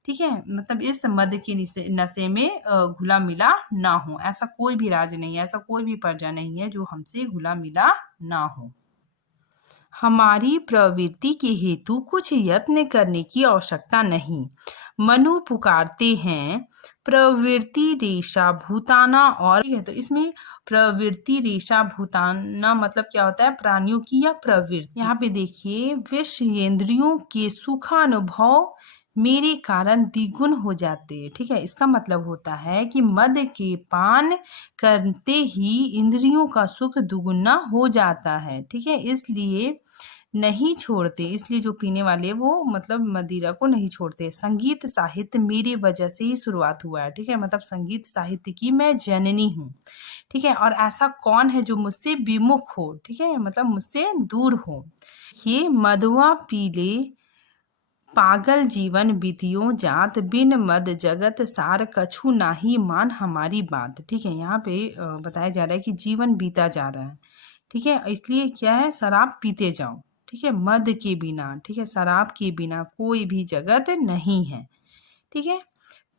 ठीक है, मतलब इस मद के नशे में घुला मिला ना हो, ऐसा कोई भी राज नहीं है, ऐसा कोई भी प्रजा नहीं है जो हमसे घुला मिला ना हो। हमारी प्रवृत्ति के हेतु कुछ यत्न करने की आवश्यकता नहीं। मनु पुकारते हैं प्रवृत्ति रेषा भूताना, और ठीक है, तो इसमें प्रवृत्ति रेषा भूताना मतलब क्या होता है, प्राणियों की या प्रवृत्ति। यहाँ पे देखिए, विषयेंद्रियों के सुखानुभव मेरे कारण द्विगुण हो जाते हैं। ठीक है, इसका मतलब होता है कि मद के पान करते ही इंद्रियों का सुख दुगुना हो जाता है। ठीक है, इसलिए नहीं छोड़ते, इसलिए जो पीने वाले वो मतलब मदिरा को नहीं छोड़ते। संगीत साहित्य मेरी वजह से ही शुरुआत हुआ है। ठीक है, मतलब संगीत साहित्य की मैं जननी हूँ। ठीक है, और ऐसा कौन है जो मुझसे विमुख हो, ठीक है, मतलब मुझसे दूर हो। ये मदवा पीले पागल जीवन बीतियो जात, बिन मद जगत सार कछु नाही मान हमारी बात। ठीक है, यहाँ पे बताया जा रहा है कि जीवन बीता जा रहा है। ठीक है, इसलिए क्या है, शराब पीते जाओ। ठीक है, मद के बिना, ठीक है, शराब के बिना कोई भी जगत नहीं है। ठीक है,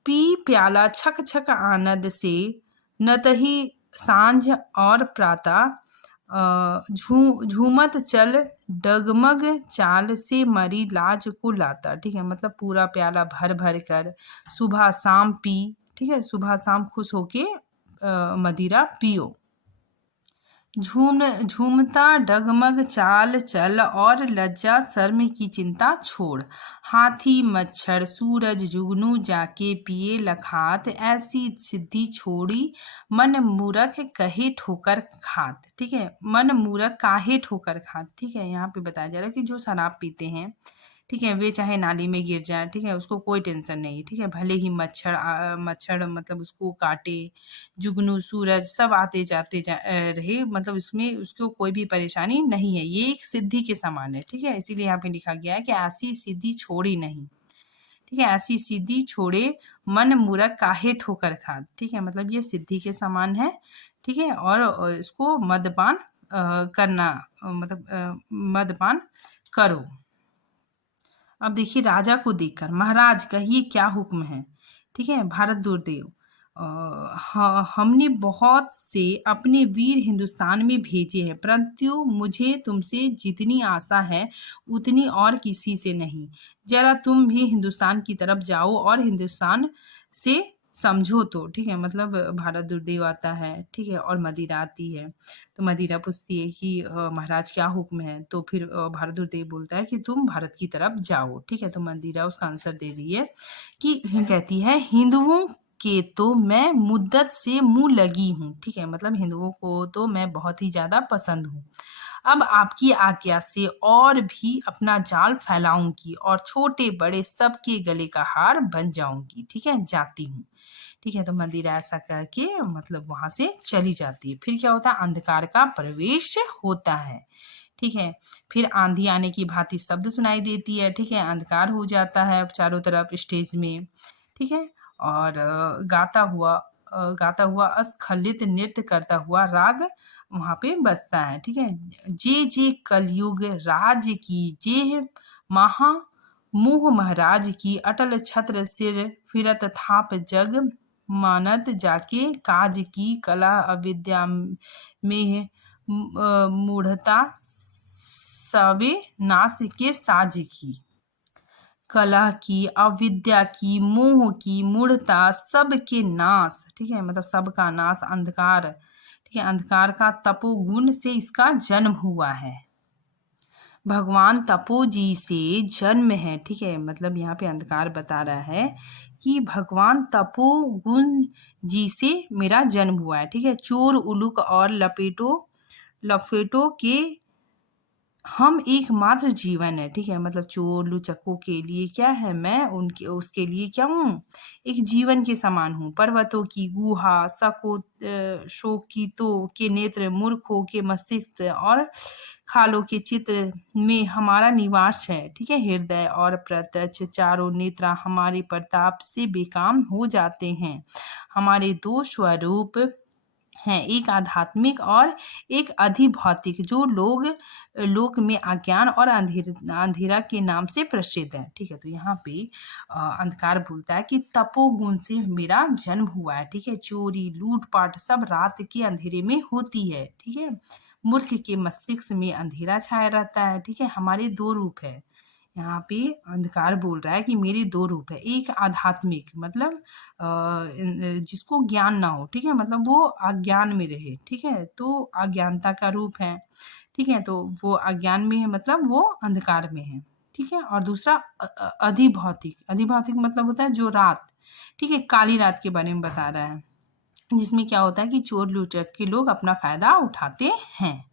पी प्याला छक छक आनंद से, नतहि सांझ और प्रातः झूमत चल डगमग चाल से मरी लाज को लाता। ठीक है, मतलब पूरा प्याला भर भर कर सुबह शाम पी। ठीक है, सुबह शाम खुश होके मदिरा पियो। झूमता डगमग चाल चल और लज्जा शर्म की चिंता छोड़, हाथी मच्छर सूरज जुगनू जाके पिए लखात, ऐसी सिद्धि छोड़ी मन मूरख कहे ठोकर खात। ठीक है, मन मूरख काहे ठोकर खात। ठीक है, यहाँ पे बताया जा रहा है कि जो शराब पीते हैं, ठीक है, वे चाहे नाली में गिर जाए, ठीक है, उसको कोई टेंशन नहीं। ठीक है, भले ही मच्छर मतलब उसको काटे, जुगनू सूरज सब आते जाते रहे, मतलब उसमें उसको कोई भी परेशानी नहीं है। ये एक सिद्धि के समान है। ठीक है, इसीलिए यहाँ पे लिखा गया है कि ऐसी सिद्धि छोड़ी नहीं। ठीक है, ऐसी सिद्धि छोड़े मन मूरख काहे ठोकर खात। ठीक है, मतलब ये सिद्धि के समान है। ठीक है, और इसको मदपान करना, मतलब मदपान करो। अब देखिए, राजा को देखकर महाराज कहिए क्या हुक्म है। ठीक है, भारत दुर्देव, हमने बहुत से अपने वीर हिंदुस्तान में भेजे हैं, परंतु मुझे तुमसे जितनी आशा है उतनी और किसी से नहीं। जरा तुम भी हिंदुस्तान की तरफ जाओ और हिंदुस्तान से समझो तो। ठीक है, मतलब भारत दुर्देव आता है, ठीक है, और मदिरा आती है। तो मदिरा पूछती है कि महाराज क्या हुक्म है। तो फिर भारत दुर्देव बोलता है कि तुम भारत की तरफ जाओ। ठीक है, तो मदिरा उसका आंसर दे रही है कि कहती है, हिंदुओं के तो मैं मुद्दत से मुंह लगी हूँ। ठीक है, मतलब हिंदुओं को तो मैं बहुत ही ज्यादा पसंद हूँ। अब आपकी आज्ञा से और भी अपना जाल फैलाऊंगी और छोटे बड़े सबके गले का हार बन जाऊंगी। ठीक है, जाती हूँ। ठीक है, तो मंदिरा ऐसा करके मतलब वहां से चली जाती है। फिर क्या होता है, अंधकार का प्रवेश होता है। ठीक है, फिर आंधी आने की भांति शब्द सुनाई देती है। ठीक है, अंधकार हो जाता है चारों तरफ स्टेज में। ठीक है, और गाता हुआ अस्खलित नृत्य करता हुआ राग वहां पे बजता है। ठीक है, जे जे कलयुग राज की, जे महा मुह महाराज की, अटल छत्र सिर फिरत थाप जग मानत जाके, काज की कला अविद्या में मूढ़ता सवे नाश के साज की। कला की, अविद्या की, मोह की, मूढ़ता, सबके नाश। ठीक है, मतलब सबका नाश, अंधकार। ठीक है, अंधकार का तपोगुण से इसका जन्म हुआ है। भगवान तपो जी से जन्म है। ठीक है, मतलब यहाँ पे अंधकार बता रहा है कि भगवान तपो गुण जी से मेरा जन्म हुआ है। ठीक है, चोर उलूक और लपेटो के हम एकमात्र जीवन है। ठीक है, मतलब चोर लुचकों के लिए क्या है, मैं उनके उसके लिए क्या हूँ, एक जीवन के समान हूँ। पर्वतों की गुहा, शोकितों के नेत्र, मूर्खों के मस्तिष्क और खालों के चित्र में हमारा निवास है। ठीक है, हृदय और प्रत्यक्ष चारों नेत्र हमारे प्रताप से बेकाम हो जाते हैं। हमारे दो स्वरूप हैं, एक आध्यात्मिक और एक अधिभौतिक, जो लोक में अज्ञान और अंधेरा के नाम से प्रसिद्ध है। ठीक है, तो यहाँ पे अंधकार बोलता है कि तपोगुण से मेरा जन्म हुआ है। ठीक है, चोरी लूटपाट सब रात के अंधेरे में होती है। ठीक है, मूर्ख के मस्तिष्क में अंधेरा छाया रहता है। ठीक है, हमारे दो रूप है। यहाँ पे अंधकार बोल रहा है कि मेरे दो रूप है, एक आध्यात्मिक मतलब जिसको ज्ञान ना हो, ठीक है, मतलब वो अज्ञान में रहे, ठीक है, तो अज्ञानता का रूप है, ठीक है, तो वो अज्ञान में है मतलब वो अंधकार में है, ठीक है। और दूसरा अधिभौतिक, अधिभौतिक मतलब होता है जो रात, ठीक है, काली रात के बारे में बता रहा है, जिसमें क्या होता है कि चोर लुटेर के लोग अपना फायदा उठाते हैं।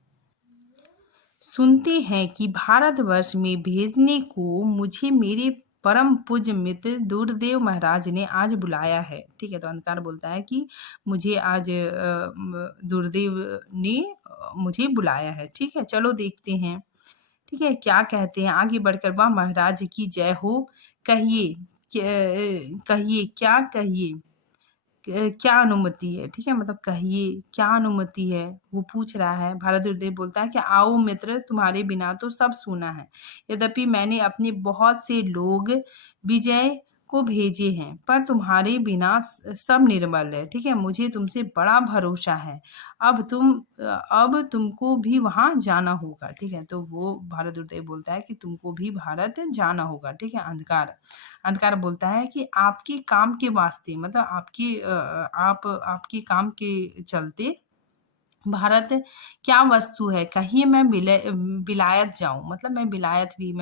सुनते हैं कि भारतवर्ष में भेजने को मुझे मेरे परम पूज्य मित्र दूरदेव महाराज ने आज बुलाया है। ठीक है, तो अंधकार बोलता है कि मुझे आज दूरदेव ने मुझे बुलाया है। ठीक है, चलो देखते हैं। ठीक है, क्या कहते हैं आगे बढ़कर, वह महाराज की जय हो, कहिए कहिए क्या कहिए, क्या अनुमति है। ठीक है, मतलब कहिए क्या अनुमति है, वो पूछ रहा है। भारद्वाज बोलता है कि आओ मित्र, तुम्हारे बिना तो सब सूना है, यद्यपि मैंने अपने बहुत से लोग विजय को भेजे हैं, पर तुम्हारे बिना सब निर्मल है। ठीक है, मुझे तुमसे बड़ा भरोसा है। अब तुमको भी वहां जाना होगा। ठीक है, तो वो भारद्वाज बोलता है कि तुमको भी भारत जाना होगा। ठीक है, अंधकार बोलता है कि आपके काम के वास्ते, मतलब आपके काम के चलते भारत क्या वस्तु है, कहिए मैं विलायत जाऊं, मतलब मैं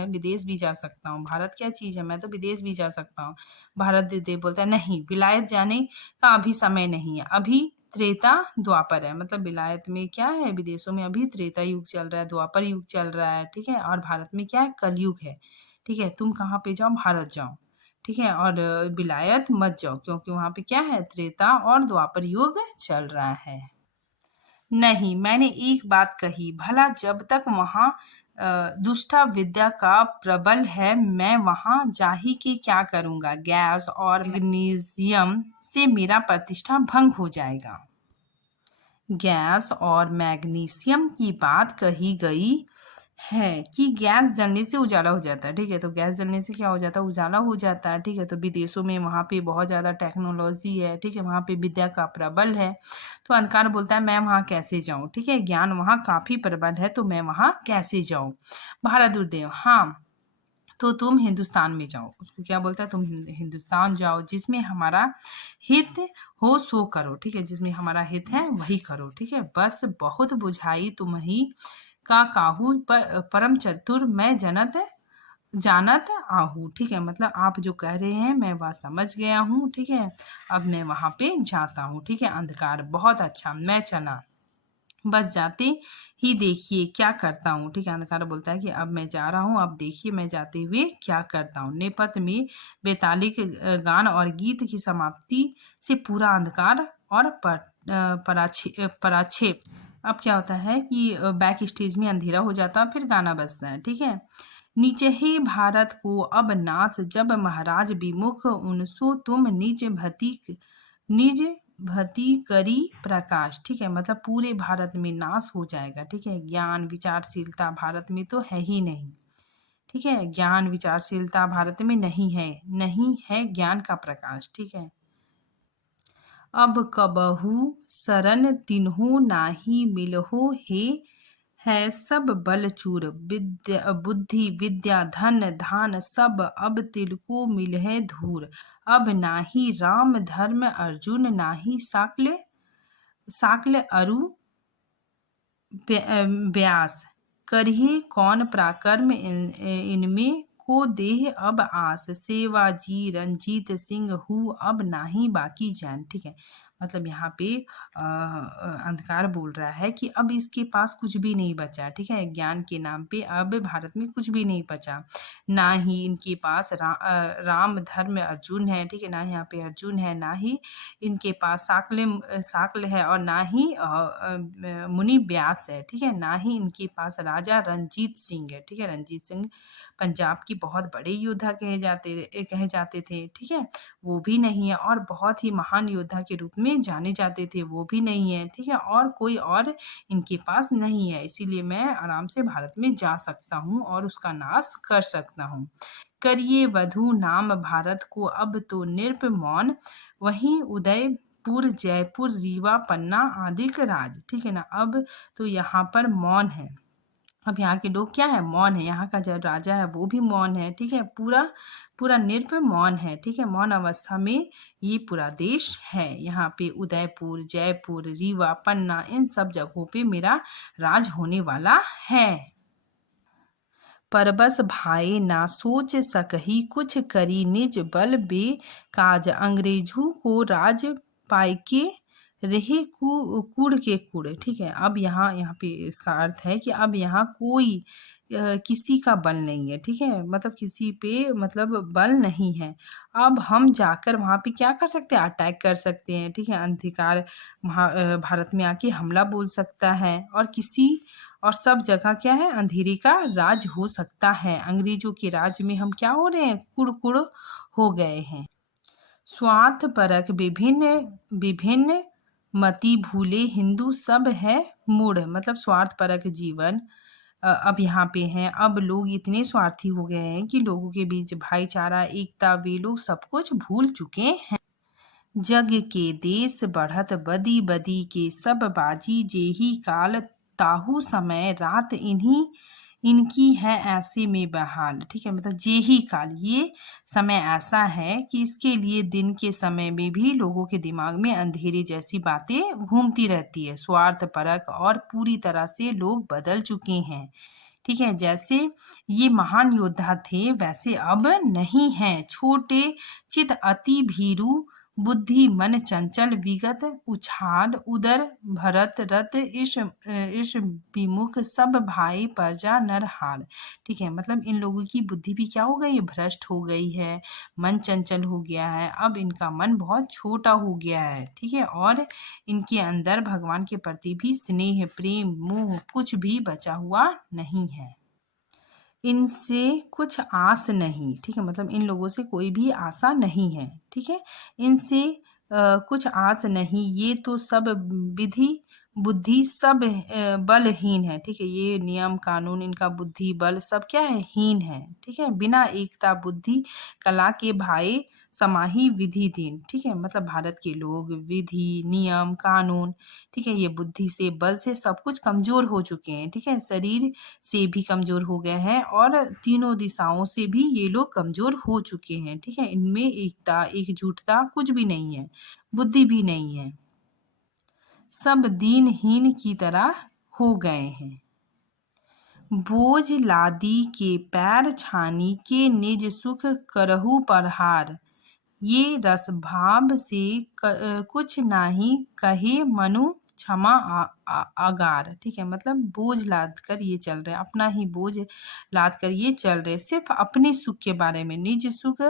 विदेश भी जा सकता हूँ। भारत क्या चीज है, मैं तो विदेश भी जा सकता हूँ। भारत देव बोलता है नहीं, विलायत जाने का अभी समय नहीं है, अभी त्रेता द्वापर है। मतलब विलायत में क्या है, विदेशों में अभी त्रेता युग चल रहा है, द्वापर युग चल रहा है। ठीक है, और भारत में क्या है, कलयुग है। ठीक है, तुम कहाँ पे जाओ, भारत जाओ। ठीक है, और विलायत मत जाओ, क्योंकि वहां पे क्या है, त्रेता और द्वापर युग चल रहा है। नहीं, मैंने एक बात कही, भला जब तक वहां दुष्टा विद्या का प्रबल है, मैं वहां जा ही के क्या करूंगा, गैस और मैग्नीशियम से मेरा प्रतिष्ठा भंग हो जाएगा। गैस और मैग्नीशियम की बात कही गई है कि गैस जलने से उजाला हो जाता है। ठीक है, तो गैस जलने से क्या हो जाता है, उजाला हो जाता है। ठीक है, तो विदेशों में वहाँ पे बहुत ज़्यादा टेक्नोलॉजी है। ठीक है, वहाँ पे विद्या का प्रबल है। तो अंधकार बोलता है मैं वहाँ कैसे जाऊँ। ठीक है, ज्ञान वहाँ काफ़ी प्रबल है, तो मैं वहाँ कैसे जाऊँ। भारद्वाज, हाँ, तो तुम हिंदुस्तान में जाओ। उसको क्या बोलता है, तुम हिंदुस्तान जाओ, जिसमें हमारा हित हो सो करो। ठीक है, जिसमें हमारा हित है वही करो। ठीक है, बस बहुत बुझाई तुम्ही का काहू, पर परम चतुर मैं जानत आहू। ठीक है, मतलब आप जो कह रहे हैं मैं वह समझ गया हूँ। ठीक है, अब मैं वहां पे जाता हूँ। ठीक है, अंधकार, बहुत अच्छा, मैं चला, बस जाते ही देखिए क्या करता हूँ। ठीक है, अंधकार बोलता है कि अब मैं जा रहा हूँ, अब देखिए मैं जाते हुए क्या करता हूँ। नेपथ्य में बेतालिक गान और गीत की समाप्ति से पूरा अंधकार और पराक्षेप। अब क्या होता है कि बैक स्टेज में अंधेरा हो जाता है, फिर गाना बजता है। ठीक है, नीचे ही भारत को अब नाश, जब महाराज विमुख उनसो तुम निज भती करी प्रकाश। ठीक है, मतलब पूरे भारत में नाश हो जाएगा। ठीक है, ज्ञान विचारशीलता भारत में तो है ही नहीं। ठीक है, ज्ञान विचारशीलता भारत में नहीं है ज्ञान का प्रकाश। ठीक है, अब कबहू शरण तिन्हु नाही मिलहो है सब बलचूर, बुद्धि विद्या धन धान सब अब तिलको मिलहे धूर। अब नाही राम धर्म अर्जुन, नाही साक्ल अरु व्यास, करही कौन पराक्रम इनमें को देह अब आस। सेवा जी रंजीत सिंह हूँ, अब नाही बाकी जान। ठीक है, मतलब यहाँ पे अंधकार बोल रहा है कि अब इसके पास कुछ भी नहीं बचा। ठीक है, ज्ञान के नाम पे अब भारत में कुछ भी नहीं बचा, ना ही इनके पास राम धर्म अर्जुन है। ठीक है, ना ही यहाँ पे अर्जुन है, ना ही इनके पास साक्ल है, और ना ही मुनि व्यास है। ठीक है, ना ही इनके पास राजा रंजीत सिंह है। ठीक है, रंजीत सिंह पंजाब की बहुत बड़े योद्धा कहे जाते थे। ठीक है, वो भी नहीं है, और बहुत ही महान योद्धा के रूप में जाने जाते थे, वो भी नहीं है। ठीक है, और कोई और इनके पास नहीं है, इसीलिए मैं आराम से भारत में जा सकता हूँ और उसका नाश कर सकता हूँ। करिए वधु नाम भारत को, अब तो नृप मौन, वहीं उदय उदयपुर, जयपुर, रीवा, पन्ना आदि के राज, ठीक है ना। अब तो यहाँ पर मौन है। अब यहाँ के लोग क्या है, मौन है। यहाँ का जो राजा है वो भी मौन है, ठीक है। पूरा पूरा नृप मौन है, ठीक है। मौन अवस्था में ये पूरा देश है। यहाँ पे उदयपुर, जयपुर, रीवा, पन्ना, इन सब जगहों पे मेरा राज होने वाला है। परबस भाई ना सोच सकही, कुछ करी निज बल बे काज, अंग्रेजों को राज पाई के रहे कूड़ के कूड़, ठीक है। अब यहाँ पे इसका अर्थ है कि अब यहाँ कोई किसी का बल नहीं है, ठीक है। मतलब किसी पे मतलब बल नहीं है। अब हम जाकर वहाँ पे क्या कर सकते हैं, अटैक कर सकते हैं, ठीक है। अंधकार भारत में आके हमला बोल सकता है, और सब जगह क्या है, अंधेरे का राज हो सकता है। अंग्रेजों के राज में हम क्या हो रहे हैं, कुड़ हो गए हैं। स्वार्थ परक विभिन्न विभिन्न मति भूले, हिंदू सब है मूढ़, मतलब स्वार्थ परक जीवन अब यहाँ पे हैं। अब लोग इतने स्वार्थी हो गए हैं कि लोगों के बीच भाईचारा, एकता, वे लोग सब कुछ भूल चुके हैं। जग के देश बढ़त बदी बदी के, सब बाजी जेही काल, ताहू समय रात इनकी है ऐसे में बहाल, ठीक है। मतलब जेही काल, ये समय ऐसा है कि इसके लिए दिन के समय में भी लोगों के दिमाग में अंधेरे जैसी बातें घूमती रहती है। स्वार्थ परक और पूरी तरह से लोग बदल चुके हैं, ठीक है। जैसे ये महान योद्धा थे वैसे अब नहीं हैं। छोटे चित अति भीरु, बुद्धि मन चंचल, विगत उछाल उदर भरत रत, ईश विमुख, सब भाई प्रजा नर हाल, ठीक है। मतलब इन लोगों की बुद्धि भी क्या हो गई है, भ्रष्ट हो गई है, मन चंचल हो गया है। अब इनका मन बहुत छोटा हो गया है, ठीक है। और इनके अंदर भगवान के प्रति भी स्नेह, प्रेम, मोह कुछ भी बचा हुआ नहीं है। इनसे कुछ आस नहीं, ठीक है। मतलब इन लोगों से कोई भी आशा नहीं है, ठीक है। इनसे कुछ आस नहीं, ये तो सब विधि बुद्धि सब बलहीन है, ठीक है। ये नियम कानून, इनका बुद्धि बल सब क्या है, हीन है, ठीक है। बिना एकता बुद्धि कला के भाई समाही विधि दीन, ठीक है। मतलब भारत के लोग विधि, नियम, कानून, ठीक है, ये बुद्धि से, बल से सब कुछ कमजोर हो चुके हैं, ठीक है। शरीर से भी कमजोर हो गए हैं और तीनों दिशाओं से भी ये लोग कमजोर हो चुके हैं, ठीक है। इनमें एकता, एकजुटता कुछ भी नहीं है, बुद्धि भी नहीं है, सब दीनहीन की तरह हो गए हैं। बोझ लादी के पैर छानी के, निज सुख करहु परहार, ये रस भाव से कुछ नाही कहे मनु क्षमा आगार, ठीक है। मतलब बोझ लाद कर ये चल रहे, अपना ही बोझ लाद कर ये चल रहे, सिर्फ अपने सुख के बारे में। निज सुख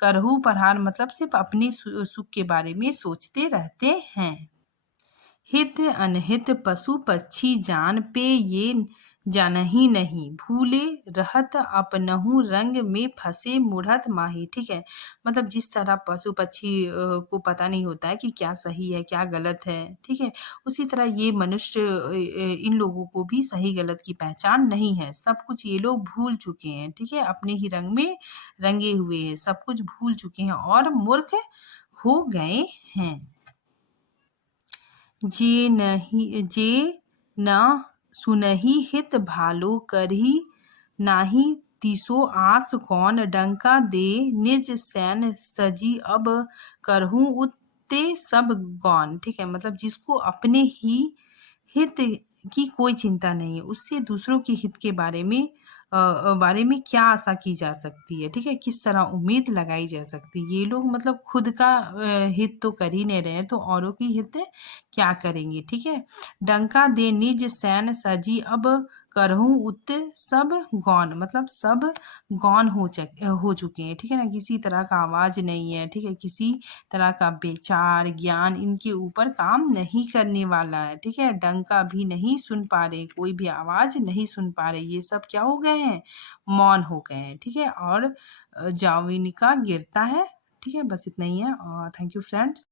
करहु परहार मतलब सिर्फ अपने सुख के बारे में सोचते रहते हैं। हित अनहित पशु पक्षी जान पे, ये जानही नहीं, भूले रहत अपनहु रंग में फंसे मुढ़त माही, ठीक है। मतलब जिस तरह पशु पक्षी को पता नहीं होता है कि क्या सही है क्या गलत है, ठीक है, उसी तरह ये मनुष्य इन लोगों को भी सही गलत की पहचान नहीं है। सब कुछ ये लोग भूल चुके हैं, ठीक है। अपने ही रंग में रंगे हुए हैं, सब कुछ भूल चुके हैं और मूर्ख हो गए हैं। जे न सुनहि हित भालो, करही नाही तीसो आस कौन, डंका दे निज सैन सजी, अब करहूं उत्ते सब गौन, ठीक है। मतलब जिसको अपने ही हित की कोई चिंता नहीं है, उससे दूसरों के हित के बारे में क्या आशा की जा सकती है, ठीक है। किस तरह उम्मीद लगाई जा सकती है। ये लोग मतलब खुद का हित तो कर ही नहीं रहे हैं, तो औरों की हित क्या करेंगे, ठीक है। डंका दे निज सैन सजी, अब करहूं उत सब गौन, मतलब सब गौन हो चुके हैं, ठीक है ना। किसी तरह का आवाज नहीं है, ठीक है। किसी तरह का विचार ज्ञान इनके ऊपर काम नहीं करने वाला है, ठीक है। डंका भी नहीं सुन पा रहे, कोई भी आवाज नहीं सुन पा रहे, ये सब क्या हो गए हैं, मौन हो गए हैं, ठीक है। और जाविनिका गिरता है, ठीक है। बस इतना ही है और थैंक यू फ्रेंड्स।